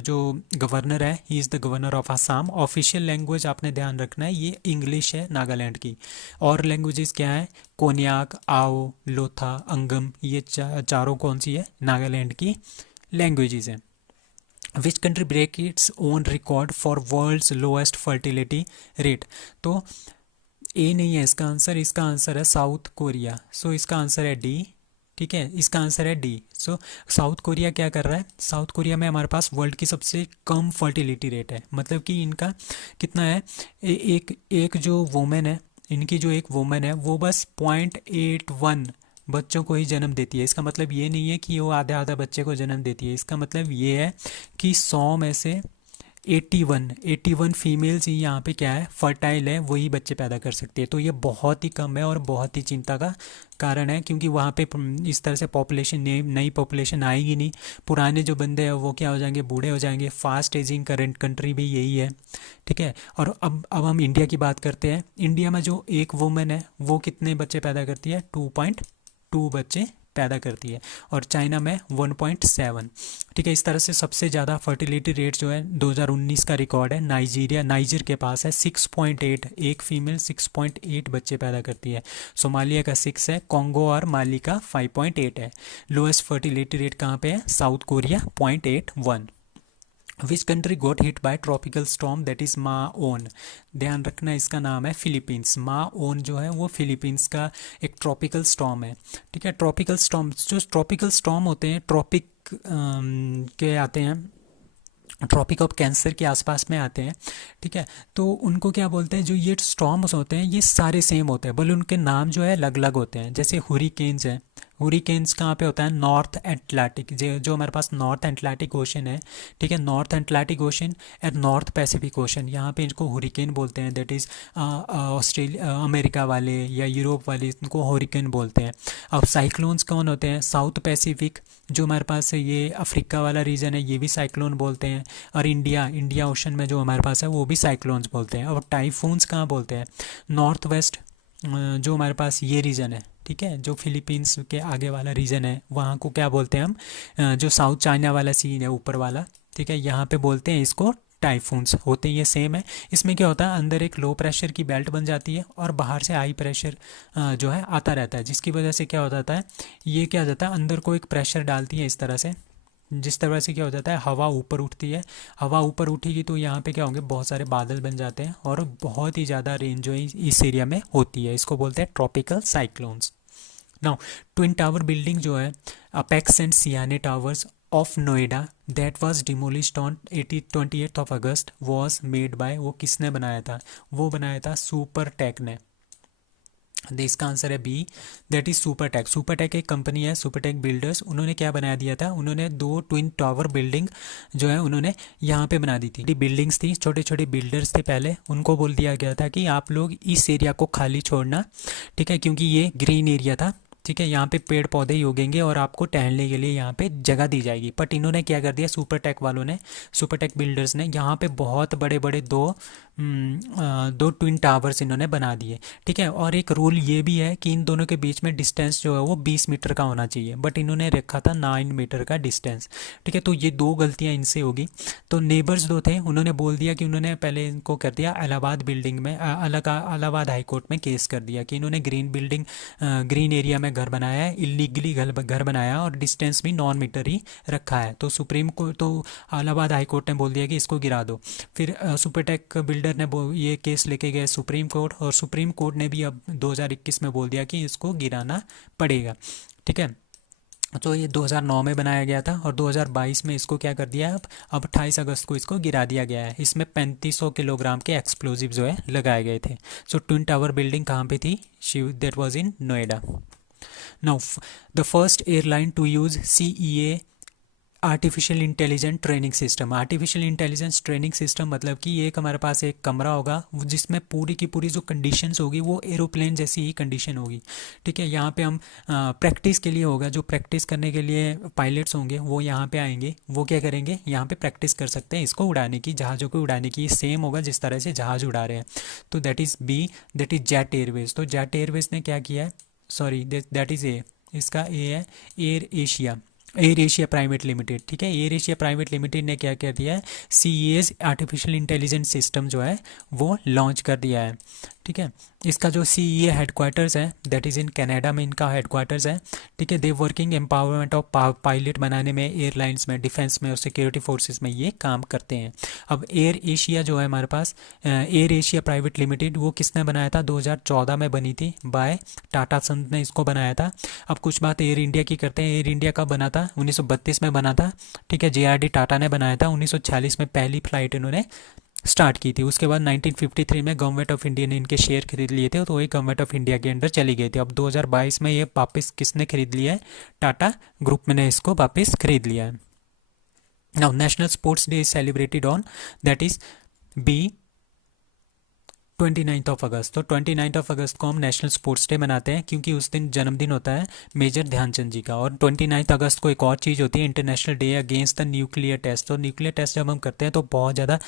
जो गवर्नर है he is the governor of Assam. Official language आपने ध्यान रखना है, ये इंग्लिश है नागालैंड की, और लैंग्वेजेस क्या है, कोन्याक, आओ, लोथा, अंगम, ये चारों कौन सी है, नागालैंड की लैंग्वेजेस हैं। Which country break its own record for world's lowest fertility rate, तो ए नहीं है इसका आंसर है साउथ कोरिया, सो इसका आंसर है डी, ठीक है, इसका आंसर है डी। सो साउथ कोरिया क्या कर रहा है, साउथ कोरिया में हमारे पास वर्ल्ड की सबसे कम फर्टिलिटी रेट है, मतलब कि इनका कितना है, एक जो वोमेन है, इनकी जो एक वोमेन है वो बस 0.81 बच्चों को ही जन्म देती है। इसका मतलब ये नहीं है कि वो आधा आधा बच्चे को जन्म देती है, इसका मतलब ये है कि 100 में से 81 फीमेल्स ही यहाँ पे क्या है, फर्टाइल है, वही बच्चे पैदा कर सकती है। तो ये बहुत ही कम है और बहुत ही चिंता का कारण है, क्योंकि वहाँ पे इस तरह से पॉपुलेशन नई पॉपुलेशन आएगी नहीं, पुराने जो बंदे हैं वो क्या हो जाएंगे, बूढ़े हो जाएंगे। फास्ट एजिंग करंट कंट्री भी यही है, ठीक है। और अब हम इंडिया की बात करते हैं, इंडिया में जो एक वुमेन है वो कितने बच्चे पैदा करती है, 2.2 बच्चे पैदा करती है, और चाइना में 1.7, ठीक है। इस तरह से सबसे ज़्यादा फर्टिलिटी रेट जो है 2019 का रिकॉर्ड है नाइजर के पास है 6.8, एक फीमेल 6.8 बच्चे पैदा करती है। सोमालिया का 6 है, कॉन्गो और माली का 5.8 है। लोएस्ट फर्टिलिटी रेट कहाँ पे है, south Korea 0.81। Which country got hit by tropical storm, that is Ma-on, ध्यान रखना इसका नाम है फिलीपींस। माओन जो है वो फिलीपींस का एक ट्रॉपिकल स्टॉर्म है, ठीक है। ट्रॉपिकल स्टॉर्म, जो ट्रॉपिकल स्टॉर्म होते हैं ट्रॉपिक के आते हैं, ट्रॉपिक ऑफ कैंसर के आसपास में आते हैं, ठीक है। तो उनको क्या बोलते हैं, जो ये स्टॉर्म्स होते हैं ये सारे सेम होते हैं, बल्कि उनके नाम जो है अलग अलग होते हैं। जैसे हुरिकेन्स है, हुरिकेन्स कहाँ पे होता है, नॉर्थ एटलांटिक, जो हमारे पास नॉर्थ एटलांटिक ओशन है, ठीक है, north Atlantic ocean and north Pacific ocean, यहाँ पे इनको हुरिकेन बोलते हैं। दैट इज़ ऑस्ट्रेलिया, अमेरिका वाले या यूरोप वाले इनको हुरिकेन बोलते हैं। अब साइक्लोन्स कौन होते हैं, साउथ पैसिफिक, जो हमारे पास है ये अफ्रीका वाला रीजन है, ये भी साइक्लोन बोलते हैं। और इंडिया ओशन में जो हमारे पास है वो भी साइक्लोन्स बोलते हैं। और टाइफून्स कहाँ बोलते हैं, नॉर्थ वेस्ट, जो हमारे पास ये रीजन है, ठीक है, जो फिलीपींस के आगे वाला रीजन है वहाँ को क्या बोलते हैं हम, जो साउथ चाइना वाला सीन है ऊपर वाला, ठीक है, यहाँ पे बोलते हैं इसको टाइफून्स। होते ये सेम है, इसमें क्या होता है, अंदर एक लो प्रेशर की बेल्ट बन जाती है और बाहर से हाई प्रेशर जो है आता रहता है, जिसकी वजह से क्या हो जाता है, ये क्या हो जाता है, अंदर को एक प्रेशर डालती है इस तरह से, जिस तरह से क्या हो जाता है, हवा ऊपर उठती है, हवा ऊपर उठेगी तो यहाँ पे क्या होंगे, बहुत सारे बादल बन जाते हैं और बहुत ही ज़्यादा रेन जो है इस एरिया में होती है, इसको बोलते हैं tropical cyclones. Now twin tower building जो है, apex and Ceyane towers of Noida that was demolished on 28 of August was made by, वो किसने बनाया था, वो बनाया था सुपरटेक ने। इसका आंसर है B, that is Supertech. Supertech एक कंपनी है, सुपरटेक बिल्डर्स, उन्होंने क्या बना दिया था, उन्होंने 2 ट्विन टावर बिल्डिंग जो है उन्होंने यहाँ पे बना दी थी। बिल्डिंग्स थी, छोटे छोटे बिल्डर्स थे पहले, उनको बोल दिया गया था कि आप लोग इस एरिया को खाली छोड़ना, ठीक है, क्योंकि ये ग्रीन एरिया था, ठीक है, यहाँ पे पेड़ पौधे ही उगेंगे और आपको टहलने के लिए यहाँ पे जगह दी जाएगी। बट इन्होंने क्या कर दिया, सुपरटेक वालों ने, सुपरटेक बिल्डर्स ने यहाँ पे बहुत बड़े बड़े दो ट्विन टावर्स इन्होंने बना दिए, ठीक है। और एक रूल ये भी है कि इन दोनों के बीच में डिस्टेंस जो है वो 20 मीटर का होना चाहिए, बट इन्होंने रखा था 9 मीटर का डिस्टेंस, ठीक है। तो ये 2 गलतियाँ इनसे होगी। तो नेबर्स दो थे, उन्होंने बोल दिया कि उन्होंने पहले इनको कर दिया इलाहाबाद बिल्डिंग में, इलाहाबाद हाई कोर्ट में केस कर दिया कि इन्होंने ग्रीन एरिया में घर बनाया है, इलीगली घर बनाया और डिस्टेंस भी 9 मीटर ही रखा है। तो सुप्रीम कोर्ट, तो इलाहाबाद हाई कोर्ट ने बोल दिया कि इसको गिरा दो। फिर सुपरटेक बिल्डर ने ये केस लेके गए सुप्रीम कोर्ट, और सुप्रीम कोर्ट ने भी अब 2021 में बोल दिया कि इसको गिराना पड़ेगा, ठीक है। तो ये 2009 में बनाया गया था और 2022 में इसको क्या कर दिया है, अब 28 अगस्त को इसको गिरा दिया गया है। इसमें 3500 किलोग्राम के एक्सप्लोजिव जो है लगाए गए थे। सो ट्विन टावर बिल्डिंग कहाँ पे थी, that was in Noida. Now the first airline to use CEA artificial intelligence training system. Artificial intelligence training system मतलब कि एक हमारे पास एक कमरा होगा जिसमें पूरी की पूरी जो कंडीशंस होगी वो एरोप्लेन जैसी ही कंडीशन होगी, ठीक है। यहाँ पे हम प्रैक्टिस के लिए होगा, जो प्रैक्टिस करने के लिए पायलट्स होंगे वो यहाँ पे आएंगे, वो क्या करेंगे, यहाँ पे प्रैक्टिस कर सकते हैं इसको उड़ाने की, जहाज़ों को उड़ाने की। सेम होगा जिस तरह से जहाज़ उड़ा रहे हैं। तो that is B, that is Jet Airways. तो जेट एयरवेज ने क्या किया है, सॉरी दैट इज़ ए, इसका ए है एयर एशिया प्राइवेट लिमिटेड, ठीक है। एयर एशिया प्राइवेट लिमिटेड ने क्या कर दिया है, CEA आर्टिफिशियल इंटेलिजेंस सिस्टम जो है वो लॉन्च कर दिया है, ठीक है। इसका जो CEA हेडक्वार्टर्स है दैट इज़ इन कनाडा में इनका हेडक्वार्टर्स है, ठीक है। They working empowerment of pilot बनाने में, एयरलाइंस में, डिफेंस में और सिक्योरिटी फोर्सेस में ये काम करते हैं। अब एयर एशिया जो है हमारे पास, एयर एशिया प्राइवेट लिमिटेड, वो किसने बनाया था, 2014 में बनी थी बाय टाटा सन्स ने इसको बनाया था। अब कुछ बात एयर इंडिया की करते हैं। एयर इंडिया कब बना था, 1932 में बना था, ठीक है। JRD टाटा ने बनाया था। 1946 में पहली फ्लाइट इन्होंने स्टार्ट की थी। उसके बाद 1953 में गवर्नमेंट ऑफ इंडिया ने इनके शेयर खरीद लिए थे, तो ये गवर्नमेंट ऑफ इंडिया के अंडर चली गई थी। अब 2022 में ये वापस किसने खरीद लिया है, टाटा ग्रुप में ने इसको वापस खरीद लिया है। Now national sports day is celebrated on, that is B 29 of August. तो 29 ऑफ अगस्त को हम नेशनल स्पोर्ट्स डे मनाते हैं क्योंकि उस दिन जन्मदिन होता है मेजर ध्यानचंद जी का। और 29 अगस्त को एक और चीज़ होती है, international day against the nuclear test. तो न्यूक्लियर टेस्ट जब हम करते हैं तो बहुत ज़्यादा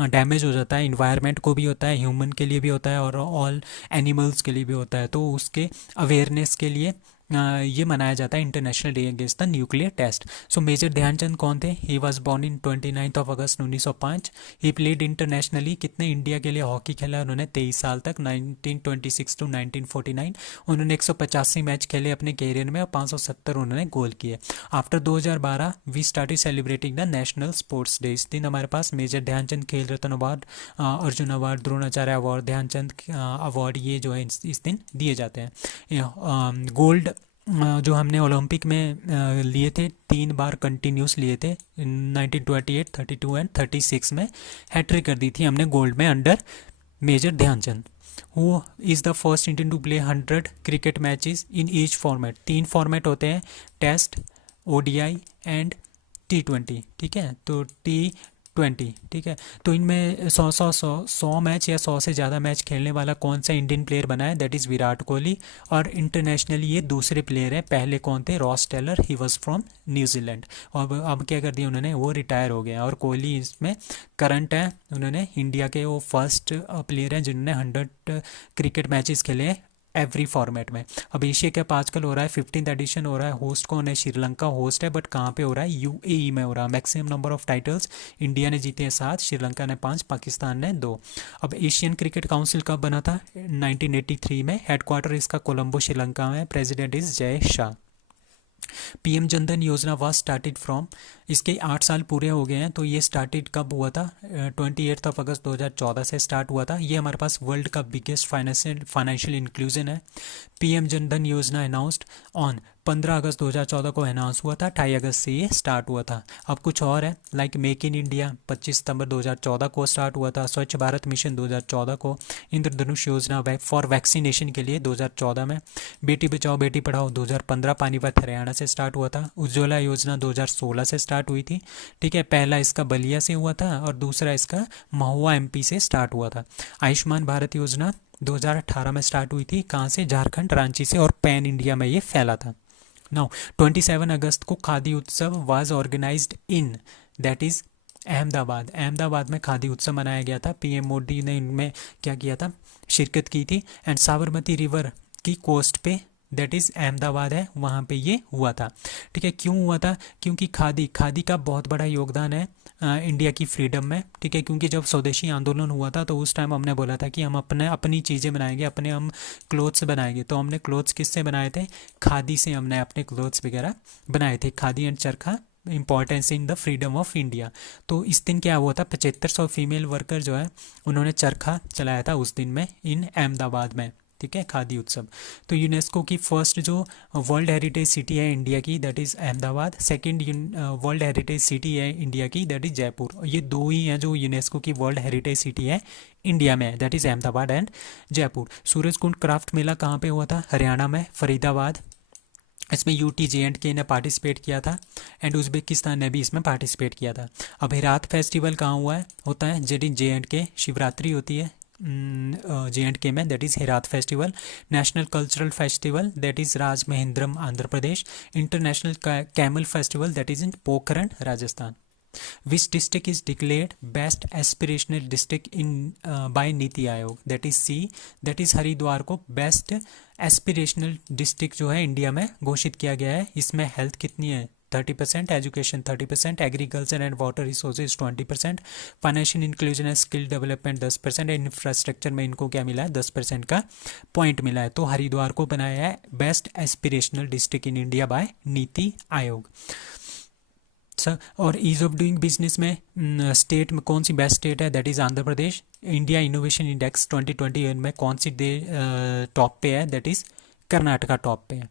डैमेज हो जाता है, इन्वायरमेंट को भी होता है, ह्यूमन के लिए भी होता है और ऑल एनिमल्स के लिए भी होता है। तो उसके अवेयरनेस के लिए ये मनाया जाता है international day against the nuclear test. So major Dhyan Chand कौन थे, he was born in 29 of August 1905। He played internationally, कितने इंडिया के लिए हॉकी खेला उन्होंने, 23 साल तक, 1926 टू 1949। उन्होंने 185 मैच खेले अपने कैरियर में और 570 उन्होंने गोल किए। After 2012 we started celebrating the national sports day. इस दिन हमारे पास major Dhyanchand Khel Ratna award, Arjun award, Dronacharya award, Dhyanchand award, ये जो है इस दिन दिए जाते हैं। गोल्ड जो हमने ओलंपिक में लिए थे 3 बार कंटिन्यूस लिए थे, 1928, 32 एंड 36 में हैट्रिक कर दी थी हमने गोल्ड में under major Dhyan Chand. Who is the first Indian to play 100 cricket matches in each format. 3 format होते हैं, टेस्ट, ODI एंड T20, ठीक है। तो T20, ठीक है। तो इनमें 100 मैच या 100 से ज़्यादा मैच खेलने वाला कौन सा इंडियन प्लेयर बना है, दैट इज़ विराट कोहली। और इंटरनेशनली ये दूसरे प्लेयर हैं, पहले कौन थे, Ross Taylor, he was from New Zealand. और अब क्या कर दिया उन्होंने, वो रिटायर हो गया। और कोहली इसमें करंट है, उन्होंने इंडिया के वो फर्स्ट प्लेयर हैं जिन्होंने 100 क्रिकेट मैचेस खेले हैं एवरी फॉर्मेट में। अब एशिया कप आजकल हो रहा है, 15th एडिशन हो रहा है। होस्ट कौन है, श्रीलंका होस्ट है, बट कहाँ पे हो रहा है, UAE में हो रहा है। Maximum number of titles India ने जीते हैं 7, श्रीलंका ने 5, पाकिस्तान ने 2। अब एशियन क्रिकेट काउंसिल कब बना था, 1983 में। हेडक्वार्टर इसका कोलंबो श्रीलंका में। President is Jay Shah. PM Jan Dhan योजना वाज स्टार्टेड फ्रॉम इसके 8 साल पूरे हो गए हैं। तो ये स्टार्टेड कब हुआ था? 28 अगस्त 2014 से स्टार्ट हुआ था। ये हमारे पास वर्ल्ड का बिगेस्ट फाइनेंशियल इंक्लूजन है। पीएम जनधन योजना अनाउंस्ड ऑन 15 अगस्त 2014 को अनाउंस हुआ था, 28 अगस्त से ये स्टार्ट हुआ था। अब कुछ और है, लाइक मेक इन इंडिया 25 सितंबर 2014 को स्टार्ट हुआ था। स्वच्छ भारत मिशन 2014 को, इंद्रधनुष योजना फॉर वैक्सीनेशन के लिए 2014 में, बेटी बचाओ बेटी पढ़ाओ 2015 पानीपत हरियाणा से स्टार्ट हुआ था। उज्ज्वला योजना 2016 से स्टार्ट हुई थी। ठीक है, पहला इसका बलिया से हुआ था और दूसरा इसका महुआ एमपी से स्टार्ट हुआ था। आयुष्मान भारत योजना 2018 में स्टार्ट हुई थी। कहाँ से? झारखंड, रांची से, और पैन इंडिया में ये फैला था। नाउ 27 अगस्त को Khadi Utsav was organised in, that is Ahmedabad. Ahmedabad में खादी उत्सव मनाया गया था। पीएम मोदी ने इनमें क्या किया था? शिरकत की थी। एंड साबरमती रिवर की कोस्ट पे, दैट इज़ अहमदाबाद है, वहाँ पे ये हुआ था। ठीक है, क्यों हुआ था? क्योंकि खादी का बहुत बड़ा योगदान है इंडिया की फ्रीडम में। ठीक है, क्योंकि जब स्वदेशी आंदोलन हुआ था तो उस टाइम हमने बोला था कि हम अपनी चीज़ें बनाएंगे, हम क्लोथ्स बनाएंगे। तो हमने क्लोथ्स किससे बनाए थे? खादी से हमने अपने क्लोथ्स वगैरह बनाए थे। खादी एंड चरखा, importance in the freedom of India. तो इस दिन क्या हुआ था? 7500 फीमेल वर्कर जो है उन्होंने चरखा चलाया था उस दिन में इन अहमदाबाद में। ठीक है, खादी उत्सव। तो यूनेस्को की फर्स्ट जो वर्ल्ड हेरिटेज सिटी है इंडिया की, that is Ahmedabad. Second world heritage city है इंडिया की, दैट इज़ जयपुर। ये दो ही हैं जो यूनेस्को की वर्ल्ड हेरिटेज सिटी है इंडिया में, that is Ahmedabad and Jaipur. Surajkund craft mela कहाँ पे हुआ था? हरियाणा में, फरीदाबाद। इसमें UT-JNK ने पार्टिसिपेट किया था एंड उज़्बेकिस्तान ने भी इसमें पार्टिसिपेट किया था। अब हेरात फेस्टिवल कहाँ हुआ है? होता है JNK, शिवरात्रि होती है JNK में, that is Herath festival. National cultural festival, that is Rajamahendram Andhra Pradesh. International camel festival, that is in Pokhran Rajasthan. Which district is declared best aspirational district in by NITI Aayog? That is C, that is Haridwar को best aspirational district जो है India में घोषित किया गया है। इसमें health कितनी है? 30%, education 30%, agriculture and water resources 20%, financial inclusion and skill development 10%, infrastructure में इनको क्या मिला है? 10% का पॉइंट मिला है। तो हरिद्वार को बनाया है best aspirational district in India by NITI Aayog. Sir, और ईज ऑफ डूइंग बिजनेस में स्टेट में कौन सी बेस्ट स्टेट है? That is Andhra Pradesh. India innovation index 2021 में कौन सी टॉप पे है? दैट इज़ कर्नाटका टॉप पे है।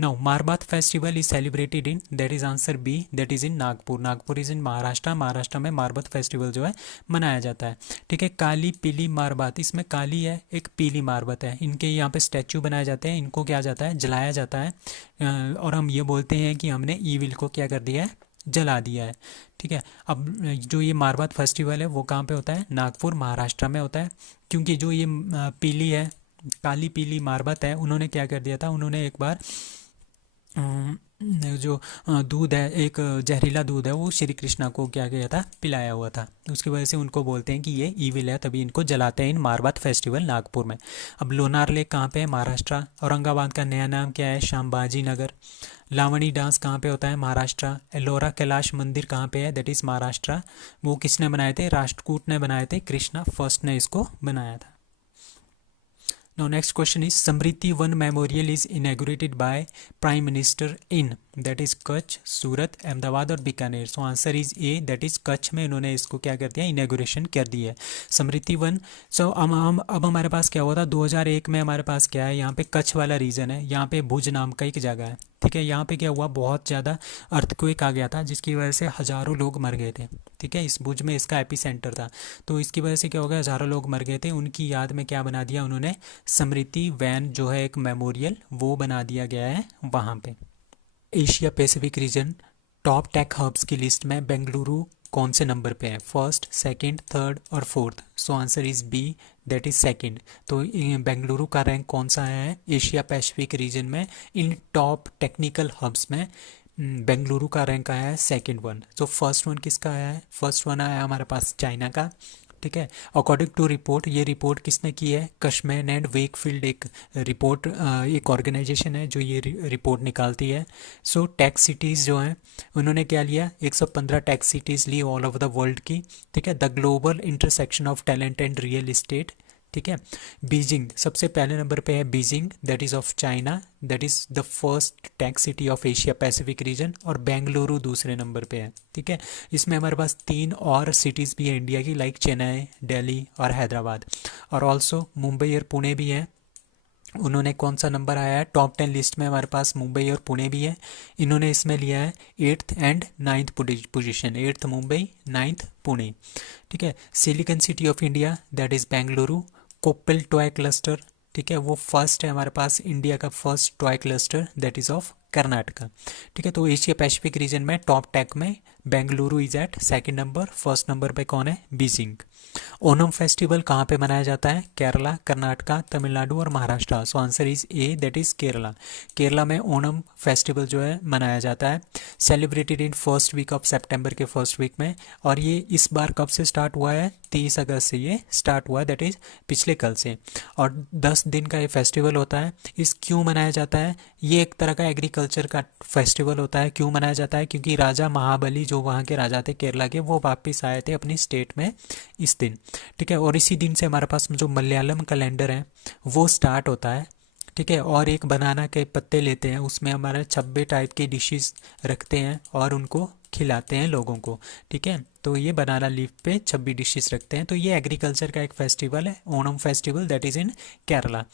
Now Marbat festival is celebrated in, that is answer B, that is in Nagpur. Nagpur is in Maharashtra. Maharashtra में मारबाथ फेस्टिवल जो है मनाया जाता है। ठीक है, काली पीली मारबाथ, इसमें काली है, एक पीली मारबाथ है। इनके यहाँ पे स्टैचू बनाए जाते हैं, इनको क्या जाता है? जलाया जाता है। और हम ये बोलते हैं कि हमने ईविल को क्या कर दिया है? जला दिया है। ठीक है, अब जो ये मारबाथ फेस्टिवल है वो कहाँ पे होता है? नागपुर, महाराष्ट्र में होता है। क्योंकि जो ये पीली है, काली पीली मारबत है, उन्होंने क्या कर दिया था? उन्होंने एक बार जो दूध है, एक जहरीला दूध है, वो श्री कृष्णा को क्या किया था? पिलाया हुआ था। उसकी वजह से उनको बोलते हैं कि ये ईविल है, तभी इनको जलाते हैं इन मारबाथ फेस्टिवल नागपुर में। अब लोनार लेक कहाँ पे है? महाराष्ट्र। औरंगाबाद का नया नाम क्या है? शामबाजी नगर। लावणी डांस कहाँ पे होता है? महाराष्ट्र। एलोरा कैलाश मंदिर कहाँ पे है? That is Maharashtra. वो किसने बनाए थे? राष्ट्रकूट ने बनाए थे, कृष्णा फर्स्ट ने इसको बनाया था। Now next question is Samriti One Memorial is inaugurated by Prime Minister in, that is Kutch, सूरत, अहमदाबाद और बीकानेर। सो answer is A, that is Kutch में इन्होंने इसको क्या कर दिया? इनॉग्रेशन कर दी है समृति वन। सो अब हमारे पास क्या हुआ था? 2001 में हमारे पास क्या है? यहाँ पे कच्छ वाला रीजन है, यहाँ पे भुज नाम का एक जगह है। ठीक है, यहाँ पे क्या हुआ? बहुत ज़्यादा अर्थक्वेक आ गया था, जिसकी वजह से हज़ारों लोग मर गए थे। ठीक है, इस भुज में इसका एपी सेंटर था। तो इसकी वजह से क्या हो गया? हज़ारों लोग मर गए थे। उनकी याद में क्या बना दिया उन्होंने? स्मृति वैन जो है एक मेमोरियल, वो बना दिया गया है वहाँ पे। Asia Pacific region top tech hubs की लिस्ट में बेंगलुरु कौन से नंबर पे है? फर्स्ट, सेकंड, थर्ड और fourth. So answer is B, that is second. तो बेंगलुरु का रैंक कौन सा है एशिया पैसिफिक रीजन में? इन टॉप टेक्निकल हब्स में बेंगलुरु का रैंक आया है सेकंड वन। तो फर्स्ट वन किसका आया है? फर्स्ट वन आया हमारे पास चाइना का। ठीक है, अकॉर्डिंग टू रिपोर्ट, ये रिपोर्ट किसने की है? कशमैन एंड वेकफील्ड एक रिपोर्ट, एक ऑर्गेनाइजेशन है जो ये रिपोर्ट निकालती है। सो टेक सिटीज़ जो हैं उन्होंने क्या लिया? 115 टेक सिटीज़ ली ऑल ओवर द वर्ल्ड की। ठीक है, the global intersection of talent and real estate. ठीक है। बीजिंग सबसे पहले नंबर पे है, Beijing that is of China, that is the first tech city of Asia Pacific region, और बेंगलुरु दूसरे नंबर पे है, ठीक है। इसमें हमारे पास 3 और सिटीज़ भी है इंडिया की, लाइक चेन्नई, दिल्ली और हैदराबाद, और ऑल्सो मुंबई और पुणे भी है। उन्होंने कौन सा नंबर आया है टॉप 10 लिस्ट में, हमारे पास मुंबई और पुणे भी है। इन्होंने इसमें लिया है 8th and 9th position, 8th Mumbai, 9th Pune, ठीक है। Silicon city of India that is Bengaluru. Koppal toy cluster, ठीक है, वो फर्स्ट है हमारे पास इंडिया का first toy cluster, that is of Karnataka, ठीक है। तो एशिया पैसिफिक रीजन में टॉप टेक में Bengaluru is at second number, first number पे कौन है, बीजिंग। ओनम फेस्टिवल कहाँ पे मनाया जाता है, केरला, कर्नाटका, तमिलनाडु और Maharashtra. So answer is A, that is Kerala. Kerala में ओनम फेस्टिवल जो है मनाया जाता है, celebrated in first week of September के फर्स्ट वीक में। और ये इस बार कब से स्टार्ट हुआ है, 30 अगस्त से ये स्टार्ट हुआ है, दैट इज पिछले कल से। और 10 दिन का ये फेस्टिवल होता है। इस क्यों मनाया जाता है, ये एक तरह का एग्रीकल्चर का फेस्टिवल होता है। क्यों मनाया जाता है, क्योंकि राजा महाबली जो वहाँ के राजा थे केरला के, वो वापस आए थे अपनी स्टेट में इस दिन, ठीक है। और इसी दिन से हमारे पास जो मलयालम कैलेंडर है वो स्टार्ट होता है, ठीक है। और एक बनाना के पत्ते लेते हैं, उसमें हमारे 26 टाइप की डिशेस रखते हैं और उनको खिलाते हैं लोगों को, ठीक है। तो ये बनाना लीफ पे 26 डिशेस रखते हैं। तो ये एग्रीकल्चर का एक फेस्टिवल है, Onam festival, that is in Kerala.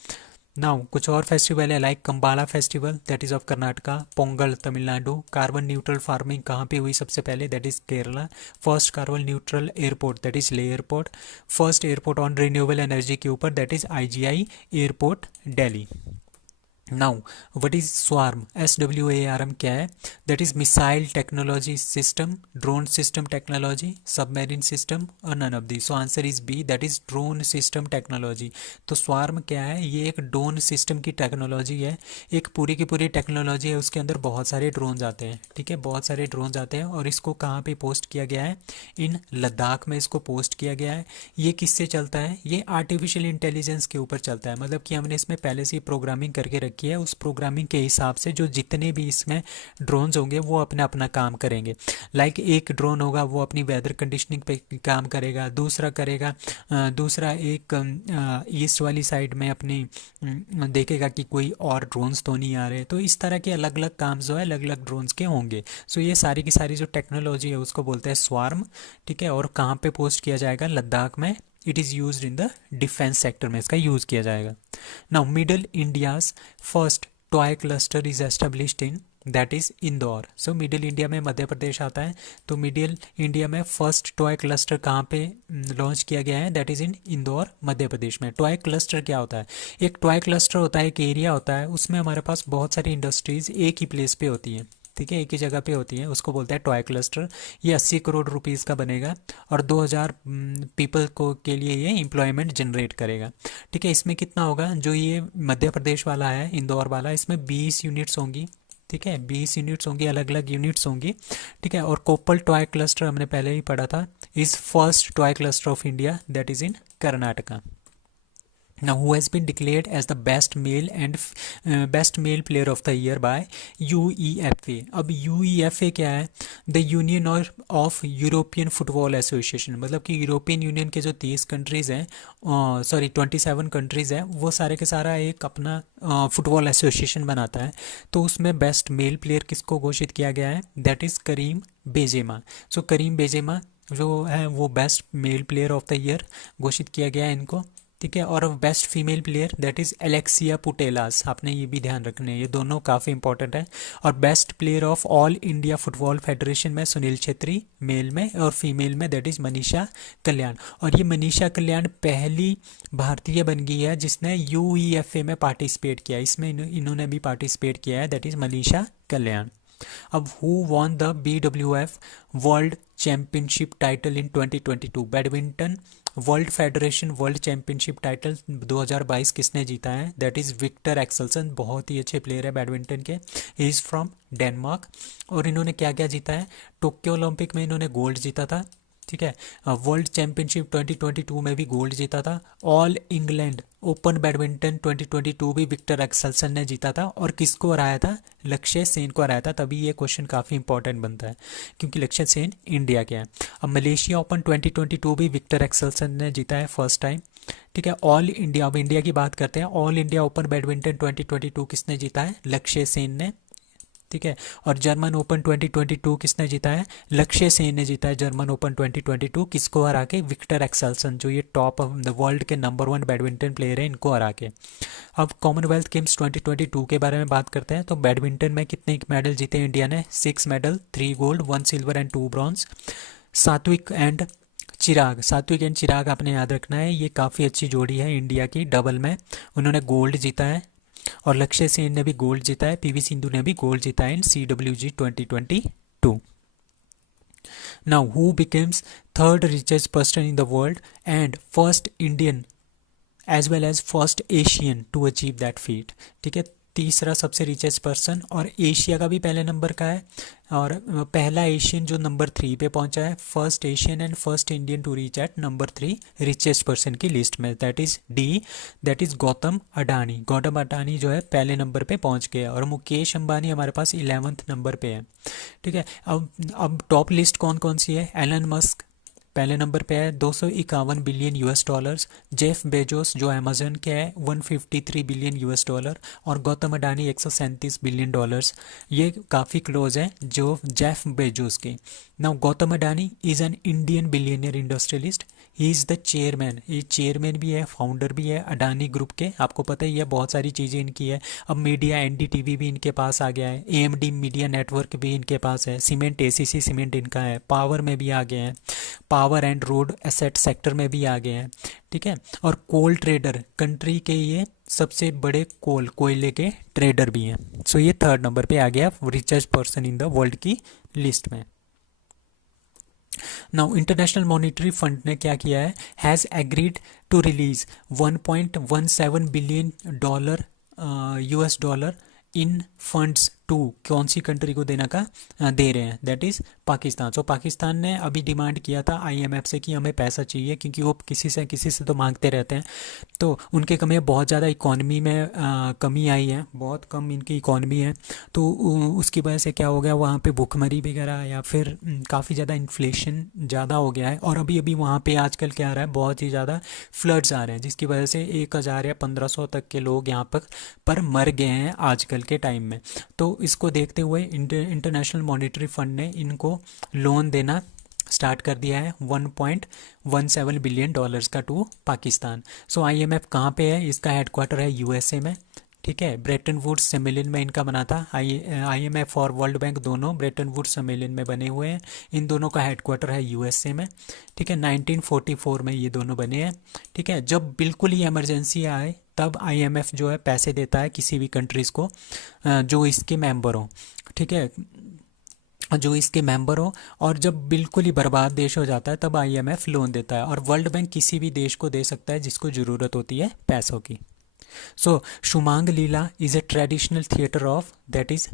Now कुछ और फेस्टिवल है, like Kambala festival that is of Karnataka, Pongal Tamil Nadu. Carbon neutral farming कहाँ पे हुई सबसे पहले, that is Kerala. First carbon neutral airport that is Leh airport. First airport on renewable energy के ऊपर that is IGI airport Delhi. Now what is swarm, SWARM क्या है, that is missile technology system, drone system technology, submarine system और none of the. So answer is B, that is drone system technology. तो swarm क्या है, ये एक drone system की technology है, एक पूरी की पूरी टेक्नोलॉजी है, उसके अंदर बहुत सारे ड्रोन आते हैं, ठीक है, बहुत सारे ड्रोन आते हैं। और इसको कहाँ पे पोस्ट किया गया है, इन लद्दाख में इसको पोस्ट किया गया है। ये किससे चलता है, ये आर्टिफिशियल इंटेलिजेंस के ऊपर चलता है, मतलब कि हमने इसमें पहले से ही प्रोग्रामिंग करके रखी है, उस प्रोग्रामिंग के हिसाब से जो जितने भी इसमें ड्रोन्स होंगे वो अपना अपना काम करेंगे। लाइक एक ड्रोन होगा वो अपनी वेदर कंडीशनिंग पे काम करेगा, दूसरा करेगा दूसरा एक ईस्ट वाली साइड में अपनी देखेगा कि कोई और ड्रोन्स तो नहीं आ रहे। तो इस तरह के अलग अलग काम जो है अलग अलग ड्रोन्स के होंगे। सो ये सारी की सारी जो टेक्नोलॉजी है उसको बोलते हैं स्वार्म, ठीक है। और कहाँ पे पोस्ट किया जाएगा, लद्दाख में। It is use in the defence sector में इसका यूज़ किया जाएगा। Now middle India's first toy cluster is established in, that is Indore. So middle India में मध्य प्रदेश आता है, तो मिडिल इंडिया में फर्स्ट टॉय क्लस्टर कहाँ पे लॉन्च किया गया है, दैट इज़ इन इंदौर मध्य प्रदेश में। टॉय क्लस्टर क्या होता है, एक टॉय क्लस्टर होता है, एक एरिया होता है, उसमें हमारे पास बहुत सारी इंडस्ट्रीज़ एक ही प्लेस पे होती हैं, ठीक है, एक ही जगह पे होती है, उसको बोलते हैं टॉय क्लस्टर। ये 80 करोड़ रुपीस का बनेगा और 2000 पीपल को के लिए ये एम्प्लॉयमेंट जनरेट करेगा, ठीक है। इसमें कितना होगा, जो ये मध्य प्रदेश वाला है इंदौर वाला, इसमें 20 यूनिट्स होंगी, ठीक है, 20 यूनिट्स होंगी, अलग अलग यूनिट्स होंगी, ठीक है। और कोप्पल टॉय क्लस्टर हमने पहले ही पढ़ा था, is first toy cluster of India, that is in Karnataka. Now, who has been declared as the best male and best male player of the year by UEFA? अब UEFA क्या है, the union of European football association, मतलब कि European union के जो 30 countries हैं, sorry 27 countries हैं, वो सारे के सारा एक अपना फुटबॉल एसोसिएशन बनाता है। तो उसमें बेस्ट मेल प्लेयर किसको घोषित किया गया है, दैट इज़ करीम बेजेमा। सो करीम बेजेमा जो है वो best male player of the year घोषित किया गया है इनको, ठीक है। और best female player that is Alexia Putellas, आपने ये भी ध्यान रखने हैं, ये दोनों काफ़ी इंपॉर्टेंट है। और best player of all India football federation में सुनील छेत्री मेल में, और फीमेल में दैट इज़ मनीषा कल्याण। और ये मनीषा कल्याण पहली भारतीय बन गई है जिसने UEFA में पार्टिसिपेट किया, इसमें इन्होंने भी पार्टिसिपेट किया है, दैट इज़ मनीषा कल्याण। अब who won the BWF world championship title in 2022, badminton world federation world championship title 2022 किसने जीता है, दैट इज़ विक्टर एक्सेल्सन। बहुत ही अच्छे प्लेयर है बैडमिंटन के, ही इज़ फ्रॉम डेनमार्क। और इन्होंने क्या क्या जीता है, टोक्यो ओलंपिक में इन्होंने गोल्ड जीता था, ठीक है। वर्ल्ड चैंपियनशिप 2022 में भी गोल्ड जीता था। ऑल इंग्लैंड ओपन बैडमिंटन 2022 भी विक्टर एक्सेल्सन ने जीता था, और किसको हराया था, लक्ष्य सेन को हराया था। तभी ये क्वेश्चन काफ़ी इंपॉर्टेंट बनता है क्योंकि लक्ष्य सेन इंडिया के हैं। अब मलेशिया ओपन 2022 भी विक्टर एक्सेल्सन ने जीता है फर्स्ट टाइम, ठीक है। ऑल इंडिया, अब इंडिया की बात करते हैं। ऑल इंडिया ओपन बैडमिंटन 2022 किसने जीता है? लक्ष्य सेन ने। ठीक है। और जर्मन ओपन 2022 किसने जीता है? लक्ष्य सेन ने जीता है जर्मन ओपन 2022। किसको हरा के? विक्टर एक्सेल्सन, जो ये टॉप ऑफ द वर्ल्ड के नंबर 1 बैडमिंटन प्लेयर है, इनको हरा के। अब कॉमनवेल्थ गेम्स 2022 के बारे में बात करते हैं। तो बैडमिंटन में कितने मेडल जीते इंडिया ने? 6 medal, 3 gold, 1 silver and 2 bronze. सात्विक एंड चिराग, सात्विक एंड चिराग आपने याद रखना है, ये काफ़ी अच्छी जोड़ी है इंडिया की डबल में। उन्होंने गोल्ड जीता है। और लक्ष्य सेन ने भी गोल्ड जीता है, पीवी सिंधु ने भी गोल्ड जीता है in CWG 2022। Now who becomes third richest person in the world and first Indian as well as first Asian to achieve that feat? ठीक है। तीसरा सबसे रिचेस्ट पर्सन, और एशिया का भी पहले नंबर का है, और पहला एशियन जो नंबर 3 पे पहुंचा है, first Asian and first Indian to reach at number 3 richest person की लिस्ट में, that is D, that is Gautam Adani. Gautam Adani जो है पहले नंबर पे पहुंच गया, और मुकेश अंबानी हमारे पास 11वें नंबर पे है। ठीक है। अब टॉप लिस्ट कौन कौन सी है? एलन मस्क पहले नंबर पे है, 251 billion US dollars. Jeff Bezos जो अमेजन के है, 153 बिलियन US डॉलर। और गौतम अडानी 137 बिलियन डॉलर्स। ये काफ़ी क्लोज है जो जेफ बेजोस के। Now Gautam Adani is an Indian billionaire industrialist. He is the chairman, ये चेयरमैन भी है, फाउंडर भी है अडानी ग्रुप के। आपको पता ही है बहुत सारी चीज़ें इनकी है। अब मीडिया NDTV भी इनके पास आ गया है, AMD मीडिया नेटवर्क भी इनके पास है, सीमेंट ACC सीमेंट इनका है, पावर में भी आ गए हैं, power and road asset sector में भी आ गए हैं। ठीक है। और कोल ट्रेडर, कंट्री के ये सबसे बड़े कोयले के ट्रेडर भी हैं। सो ये थर्ड नंबर पे आ गया richest person in the world की लिस्ट में। नाउ इंटरनेशनल मॉनिटरी फंड ने क्या किया है? Has agreed to release $1.17 billion US dollar in funds to, कौन सी कंट्री को देना का दे रहे हैं? That is Pakistan. So Pakistan ने अभी डिमांड किया था IMF से कि हमें पैसा चाहिए, क्योंकि वो किसी से तो मांगते रहते हैं। तो उनके कमी बहुत ज़्यादा इकॉनमी में कमी आई है, बहुत कम इनकी इकॉनमी है। तो उसकी वजह से क्या हो गया, वहाँ पे भूखमरी वगैरह या फिर काफ़ी ज़्यादा इन्फ्लेशन ज़्यादा हो गया है। और अभी अभी वहाँ पे आजकल क्या आ रहा है, बहुत ही ज़्यादा फ्लड्स आ रहे हैं, जिसकी वजह से 1000 या 1500 तक के लोग यहाँ पर मर गए हैं आजकल के टाइम में। तो इसको देखते हुए इंटरनेशनल मॉनिटरी फंड ने इनको लोन देना स्टार्ट कर दिया है, $1.17 बिलियन का टू पाकिस्तान। सो IMF कहाँ पे है? इसका हेडक्वार्टर है USA में। ठीक है। ब्रेटन वुड्स सम्मेलन में इनका बना था। IMF और वर्ल्ड बैंक दोनों ब्रेटन वुड्स सम्मेलन में बने हुए हैं। इन दोनों का हेडक्वार्टर है USA में। ठीक है। 1944 में ये दोनों बने हैं। ठीक है। जब बिल्कुल ही इमरजेंसी आए तब IMF जो है पैसे देता है किसी भी कंट्रीज़ को जो इसके मेंबर हों। ठीक है, जो इसके मेंबर हो। और जब बिल्कुल ही बर्बाद देश हो जाता है तब IMF लोन देता है। और वर्ल्ड बैंक किसी भी देश को दे सकता है जिसको ज़रूरत होती है पैसों की। So Shumang Leela is a traditional theatre of, that is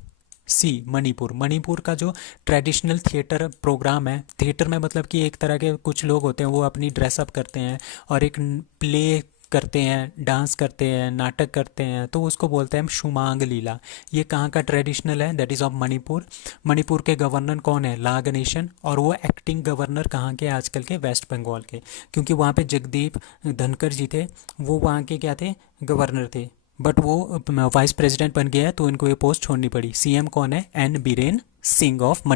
C, Manipur. Manipur का जो ट्रेडिशनल थिएटर प्रोग्राम है, थिएटर में मतलब कि एक तरह के कुछ लोग होते हैं वो अपनी ड्रेसअप करते हैं और एक प्ले करते हैं, डांस करते हैं, नाटक करते हैं, तो उसको बोलते हैं हम शुमांग लीला। ये कहाँ का ट्रेडिशनल है? That is of Manipur. Manipur के गवर्नर कौन है? ला गणेशन। और वो एक्टिंग गवर्नर कहाँ के? आजकल के वेस्ट बंगाल के, क्योंकि वहाँ पे जगदीप धनखड़ जी थे, वो वहाँ के क्या थे? गवर्नर थे। बट वो वाइस प्रेसिडेंट बन गया है तो इनको ये पोस्ट छोड़नी पड़ी। CM कौन है? N Biren Singh of